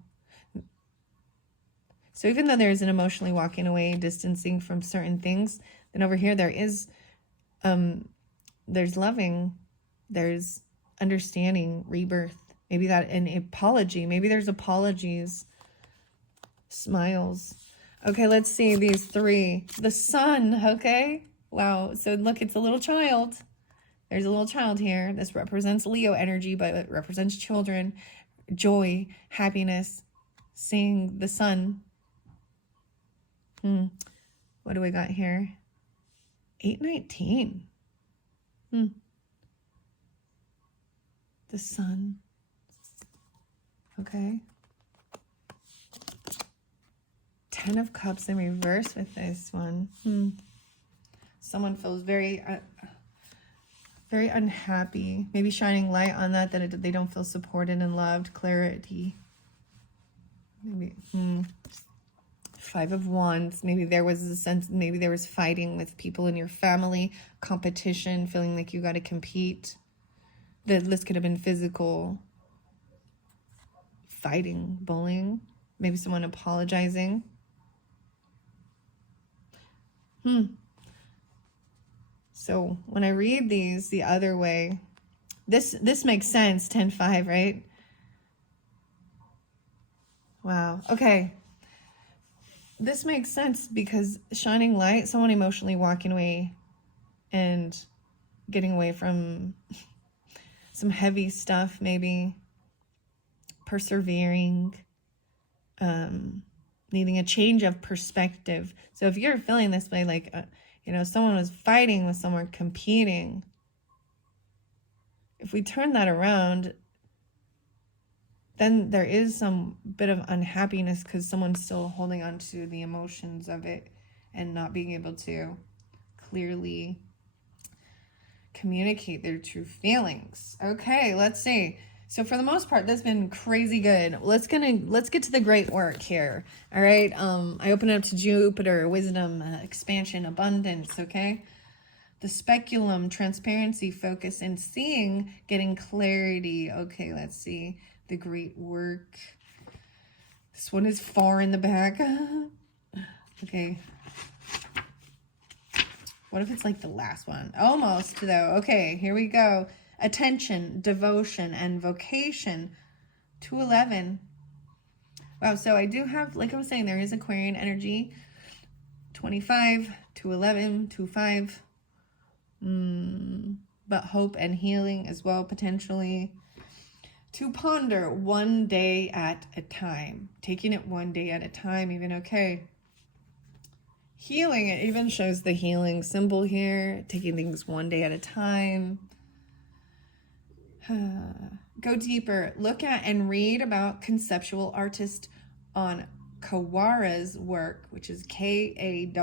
So even though there's an emotionally walking away, distancing from certain things, then over here there is, there's loving, there's understanding, rebirth, Maybe that an apology. Maybe there's apologies. Smiles. Okay, let's see these three. The sun, okay? Wow, so look, it's a little child. There's a little child here. This represents Leo energy, but it represents children, joy, happiness, seeing the sun. What do we got here? 819. The sun. Okay. 10 of Cups in reverse with this one. Someone feels very unhappy. Maybe shining light on that they don't feel supported and loved. Clarity. Maybe 5 of Wands. Maybe there was a sense, maybe there was fighting with people in your family, competition, feeling like you got to compete. The list could have been physical, fighting, bullying, maybe someone apologizing. So when I read these the other way, this makes sense, 10-5, right? Wow. Okay. This makes sense because shining light, someone emotionally walking away and getting away from some heavy stuff, maybe persevering, needing a change of perspective. So if you're feeling this way, like, someone was fighting with someone, competing, if we turn that around, then there is some bit of unhappiness because someone's still holding on to the emotions of it and not being able to clearly communicate their true feelings. Okay, let's see. So for the most part, that's been crazy good. Let's get to the great work here. All right. I open it up to Jupiter, wisdom, expansion, abundance. Okay. The speculum, transparency, focus, and seeing, getting clarity. Okay, let's see. The great work. This one is far in the back. Okay. What if it's like the last one? Almost, though. Okay, here we go. Attention, devotion, and vocation. 211. Wow, so I do have, like I was saying, there is Aquarian energy. 25, 211, 25. But hope and healing as well, potentially. To ponder one day at a time. Taking it one day at a time, even okay. Healing, it even shows the healing symbol here. Taking things one day at a time. Go deeper. Look at and read about conceptual artist on Kawara's work, which is Kawara.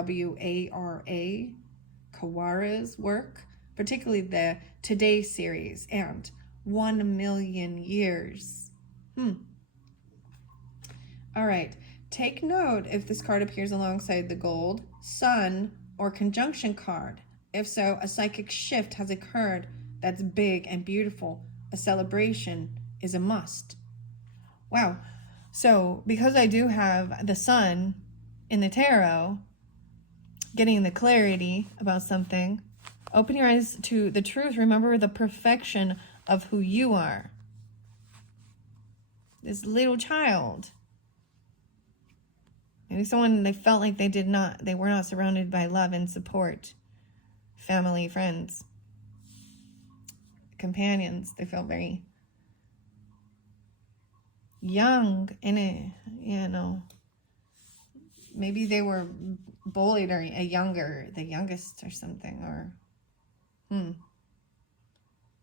Kawara's work, particularly the Today series and 1 million years. All right. Take note if this card appears alongside the gold, sun, or conjunction card. If so, a psychic shift has occurred that's big and beautiful. A celebration is a must. Wow. So because I do have the sun in the tarot, getting the clarity about something, open your eyes to the truth. Remember the perfection of who you are. This little child. Maybe someone, they felt like they were not surrounded by love and support. Family, friends, companions. They felt very young in it, maybe they were bullied or the youngest or something, or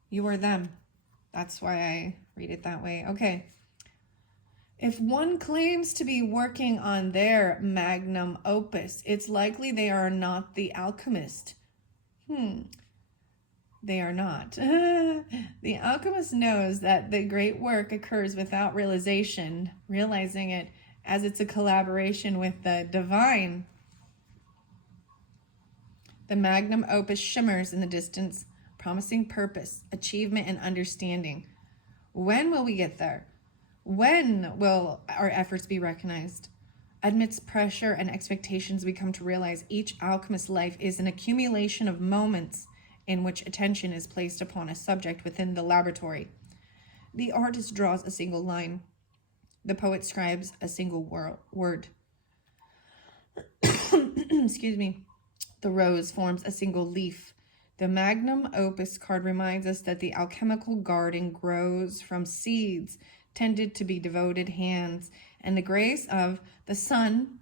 you were them. That's why I read it that way. Okay. If one claims to be working on their magnum opus, it's likely they are not the alchemist. They are not. The alchemist knows that the great work occurs without realizing it as it's a collaboration with the divine. The magnum opus shimmers in the distance, promising purpose, achievement, and understanding. When will we get there? When will our efforts be recognized? Amidst pressure and expectations, we come to realize each alchemist's life is an accumulation of moments in which attention is placed upon a subject within the laboratory. The artist draws a single line. The poet scribes a single word. Excuse me. The rose forms a single leaf. The magnum opus card reminds us that the alchemical garden grows from seeds tended to be devoted hands and the grace of the sun,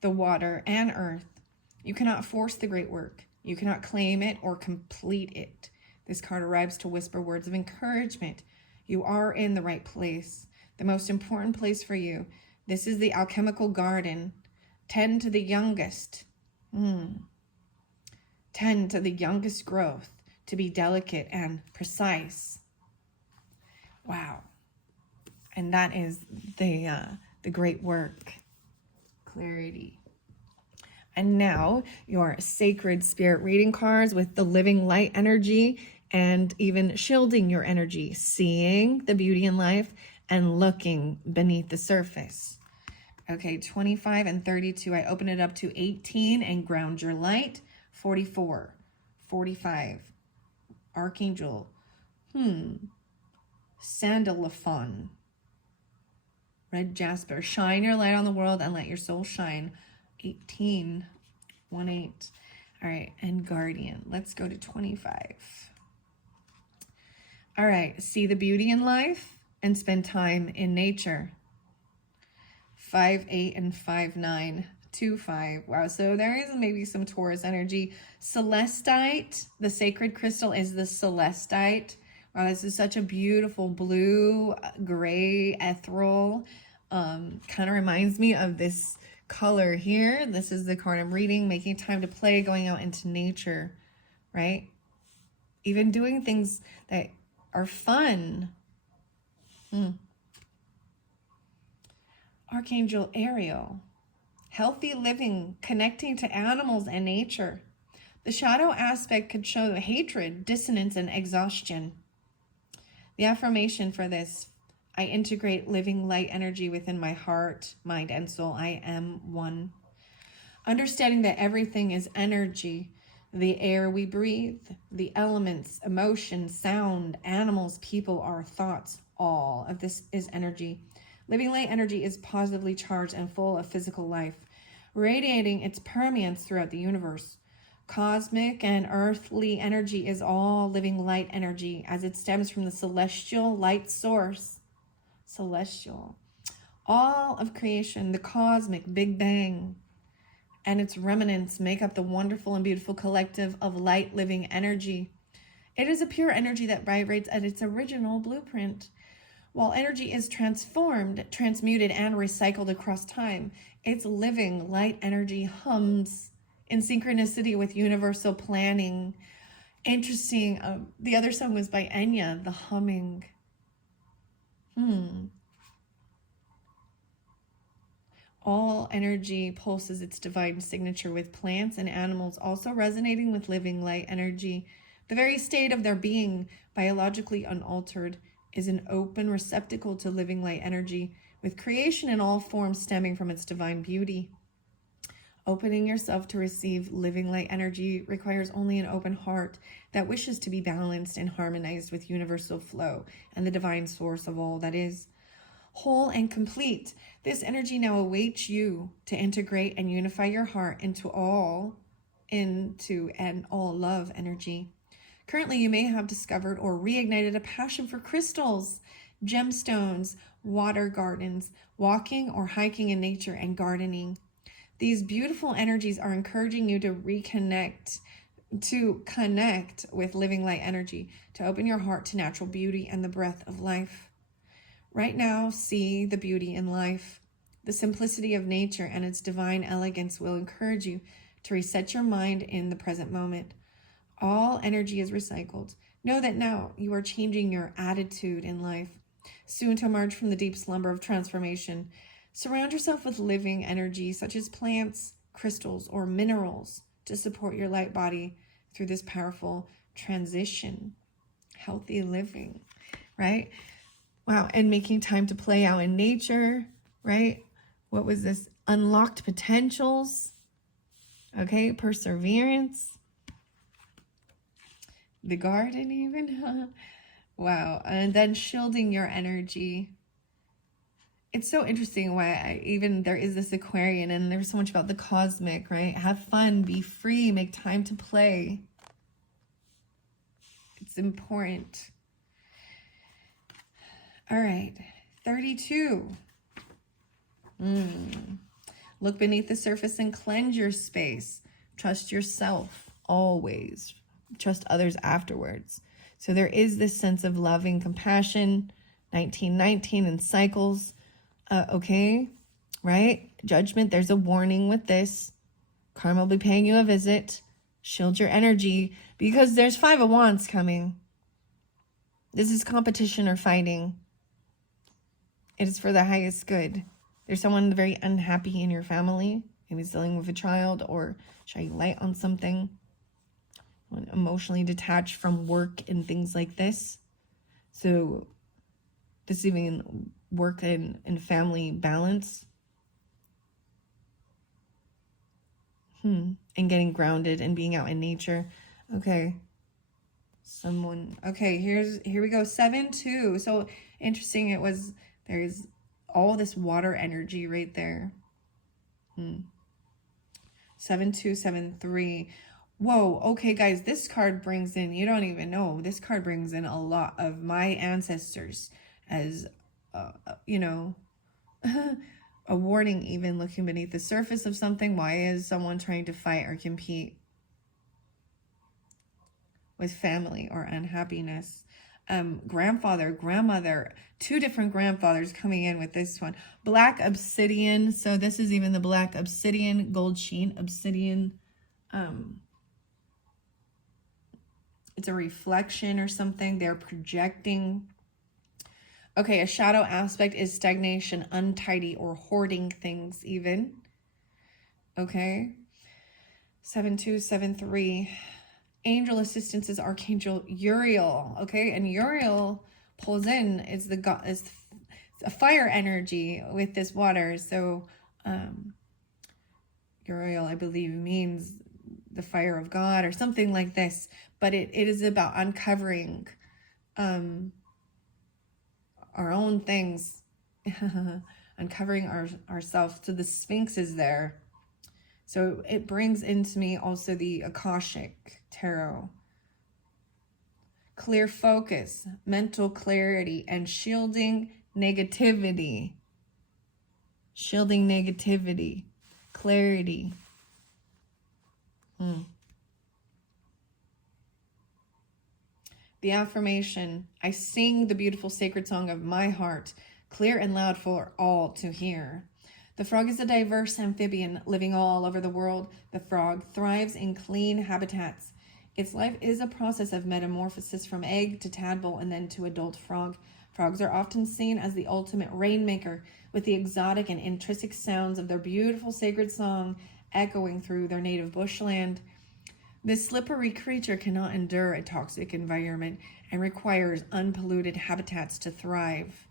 the water, and earth. You cannot force the great work. You cannot claim it or complete it. This card arrives to whisper words of encouragement. You are in the right place, the most important place for you. This is the alchemical garden. Tend to the youngest. Tend to the youngest growth, to be delicate and precise. Wow. And that is the great work. Clarity. And now your sacred spirit reading cards with the living light energy and even shielding your energy, seeing the beauty in life and looking beneath the surface. Okay, 25 and 32. I open it up to 18 and ground your light. 44, 45. Archangel. Sandalphon. Red jasper. Shine your light on the world and let your soul shine. 18. 1-8. All right, and guardian. Let's go to 25. All right, see the beauty in life and spend time in nature. 5-8 and 5-9. 2-5. Wow, so there is maybe some Taurus energy. Celestite, the sacred crystal is the celestite. Wow, this is such a beautiful blue, gray, ethereal. Kind of reminds me of this color here. This is the card I'm reading, making time to play, going out into nature, right? Even doing things that are fun. Archangel Ariel. Healthy living, connecting to animals and nature. The shadow aspect could show hatred, dissonance, and exhaustion. The affirmation for this: I integrate living light energy within my heart, mind, and soul. I am one. Understanding that everything is energy. The air we breathe, the elements, emotions, sound, animals, people, our thoughts, all of this is energy. Living light energy is positively charged and full of physical life, radiating its permeance throughout the universe. Cosmic and earthly energy is all living light energy as it stems from the celestial light source. Celestial. All of creation, the cosmic Big Bang, and its remnants make up the wonderful and beautiful collective of light living energy. It is a pure energy that vibrates at its original blueprint. While energy is transformed, transmuted, and recycled across time, its living light energy hums in synchronicity with universal planning. Interesting. The other song was by Enya, The Humming. All energy pulses its divine signature, with plants and animals also resonating with living light energy. The very state of their being, biologically unaltered, is an open receptacle to living light energy, with creation in all forms stemming from its divine beauty. Opening yourself to receive living light energy requires only an open heart that wishes to be balanced and harmonized with universal flow and the divine source of all that is. Whole and complete, this energy now awaits you to integrate and unify your heart into an all love energy. Currently, you may have discovered or reignited a passion for crystals, gemstones, water gardens, walking or hiking in nature, and gardening. These beautiful energies are encouraging you to connect with living light energy, to open your heart to natural beauty and the breath of life. Right now, see the beauty in life. The simplicity of nature and its divine elegance will encourage you to reset your mind in the present moment. All energy is recycled. Know that now you are changing your attitude in life, soon to emerge from the deep slumber of transformation. Surround yourself with living energy such as plants, crystals, or minerals to support your light body through this powerful transition. Healthy living, right? Wow, and making time to play out in nature, right? What was this? Unlocked potentials, okay? Perseverance. The garden even, Wow. And then shielding your energy. It's so interesting why there is this Aquarian, and there's so much about the cosmic, right? Have fun, be free, make time to play. It's important. All right, 32. Look beneath the surface and cleanse your space. Trust yourself always. Trust others afterwards. So there is this sense of loving compassion, 1919 and cycles. Okay, right? Judgment, there's a warning with this. Karma will be paying you a visit. Shield your energy because there's 5 of Wands coming. This is competition or fighting. It is for the highest good. There's someone very unhappy in your family. Maybe dealing with a child or shining light on something. Emotionally detached from work and things like this. So this is even work and family balance. And getting grounded and being out in nature. Okay. Okay, here we go. 7-2. So interesting. There's all this water energy right there. 7-2, 7-3. Whoa, okay, guys, this card brings in, you don't even know, this card brings in a lot of my ancestors as, a warning, even looking beneath the surface of something. Why is someone trying to fight or compete with family or unhappiness? Grandfather, grandmother, 2 different grandfathers coming in with this one. Black obsidian. So this is even the black obsidian, gold sheen obsidian. It's a reflection or something. They're projecting. Okay, a shadow aspect is stagnation, untidy, or hoarding things even. Okay. 7-2, 7-3. Angel assistance is Archangel Uriel. Okay, and Uriel pulls in is a fire energy with this water. So Uriel, I believe, means the fire of God or something like this. But it is about uncovering our own things, uncovering ourselves. So the Sphinx is there. So it brings into me also the Akashic Tarot. Clear focus, mental clarity, and shielding negativity. Shielding negativity, clarity. The affirmation, I sing the beautiful sacred song of my heart, clear and loud for all to hear. The frog is a diverse amphibian living all over the world. The frog thrives in clean habitats. Its life is a process of metamorphosis from egg to tadpole and then to adult frog. Frogs are often seen as the ultimate rainmaker, with the exotic and intrinsic sounds of their beautiful sacred song echoing through their native bushland. This slippery creature cannot endure a toxic environment and requires unpolluted habitats to thrive.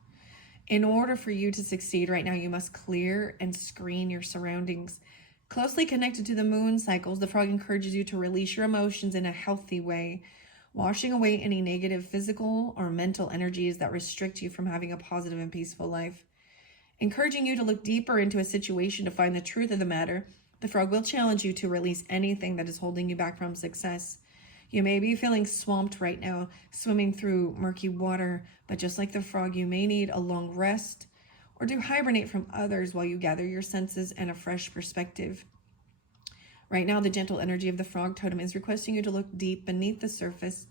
In order for you to succeed right now, you must clear and screen your surroundings. Closely connected to the moon cycles, the frog encourages you to release your emotions in a healthy way, washing away any negative physical or mental energies that restrict you from having a positive and peaceful life. Encouraging you to look deeper into a situation to find the truth of the matter, the frog will challenge you to release anything that is holding you back from success. You may be feeling swamped right now, swimming through murky water, but just like the frog, you may need a long rest or to hibernate from others while you gather your senses and a fresh perspective. Right now, the gentle energy of the frog totem is requesting you to look deep beneath the surface.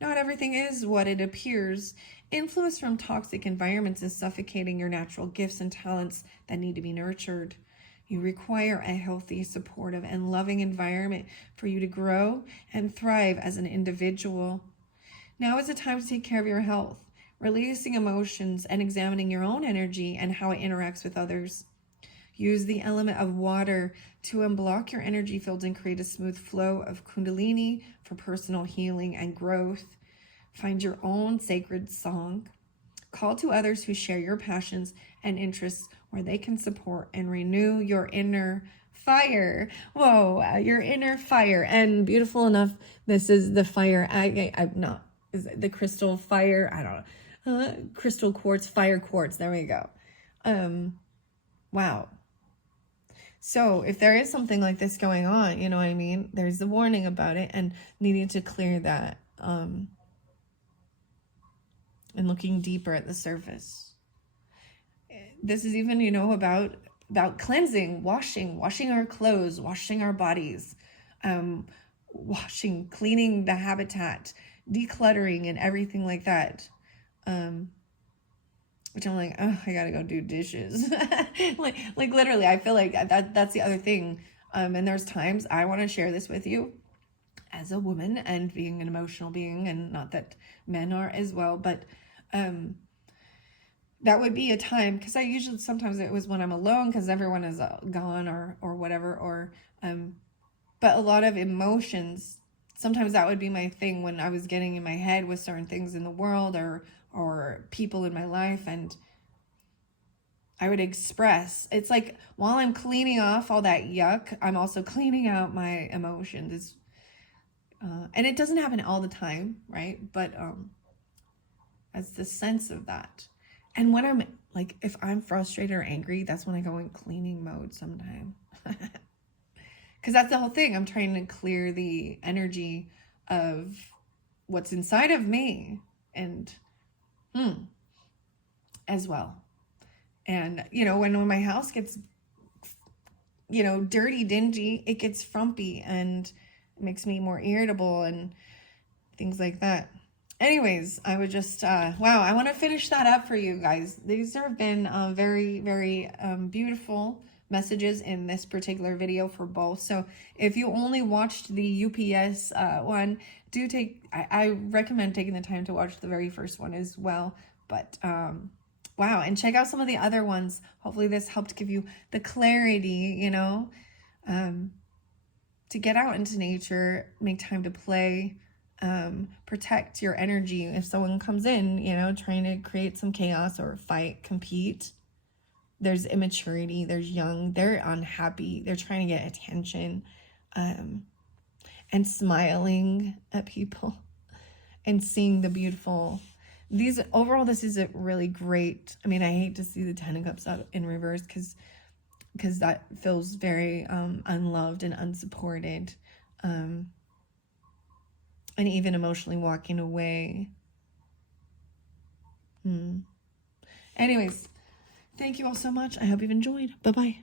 Not everything is what it appears. Influence from toxic environments is suffocating your natural gifts and talents that need to be nurtured. You require a healthy, supportive, and loving environment for you to grow and thrive as an individual. Now is the time to take care of your health, releasing emotions and examining your own energy and how it interacts with others. Use the element of water to unblock your energy fields and create a smooth flow of Kundalini for personal healing and growth. Find your own sacred song. Call to others who share your passions and interests where they can support and renew your inner fire. Whoa, your inner fire. And beautiful enough, this is the fire. I'm not is it the crystal fire? I don't know. Crystal quartz, fire quartz. There we go. Wow. So if there is something like this going on, you know what I mean? There's a warning about it and needing to clear that. And looking deeper at the surface. This is even, you know, about cleansing, washing our clothes, washing our bodies, washing, cleaning the habitat, decluttering and everything like that. Which I'm like, oh, I gotta go do dishes. like literally, I feel like that's the other thing. And there's times I want to share this with you as a woman and being an emotional being, and not that men are as well, but that would be a time, because I usually, sometimes it was when I'm alone because everyone is gone or whatever, or but a lot of emotions, sometimes that would be my thing when I was getting in my head with certain things in the world or people in my life, and I would express. It's like while I'm cleaning off all that yuck, I'm also cleaning out my emotions. And it doesn't happen all the time, right? But as the sense of that. And when I'm like, if I'm frustrated or angry, that's when I go in cleaning mode sometime. Because that's the whole thing. I'm trying to clear the energy of what's inside of me, and as well. And, you know, when my house gets, you know, dirty, dingy, it gets frumpy and it makes me more irritable and things like that. Anyways, I would just, wow, I want to finish that up for you guys. These have been very, very beautiful messages in this particular video for both. So if you only watched the UPS one, do take, I recommend taking the time to watch the very first one as well. But wow, and check out some of the other ones. Hopefully this helped give you the clarity, you know, to get out into nature, make time to play, protect your energy. If someone comes in, you know, trying to create some chaos or fight, compete, there's immaturity, there's young, they're unhappy, they're trying to get attention, and smiling at people and seeing the beautiful. These overall, this is a really great. I mean, I hate to see the Ten of Cups out in reverse because that feels very unloved and unsupported, and even emotionally walking away. Anyways, thank you all so much. I hope you've enjoyed. Bye-bye.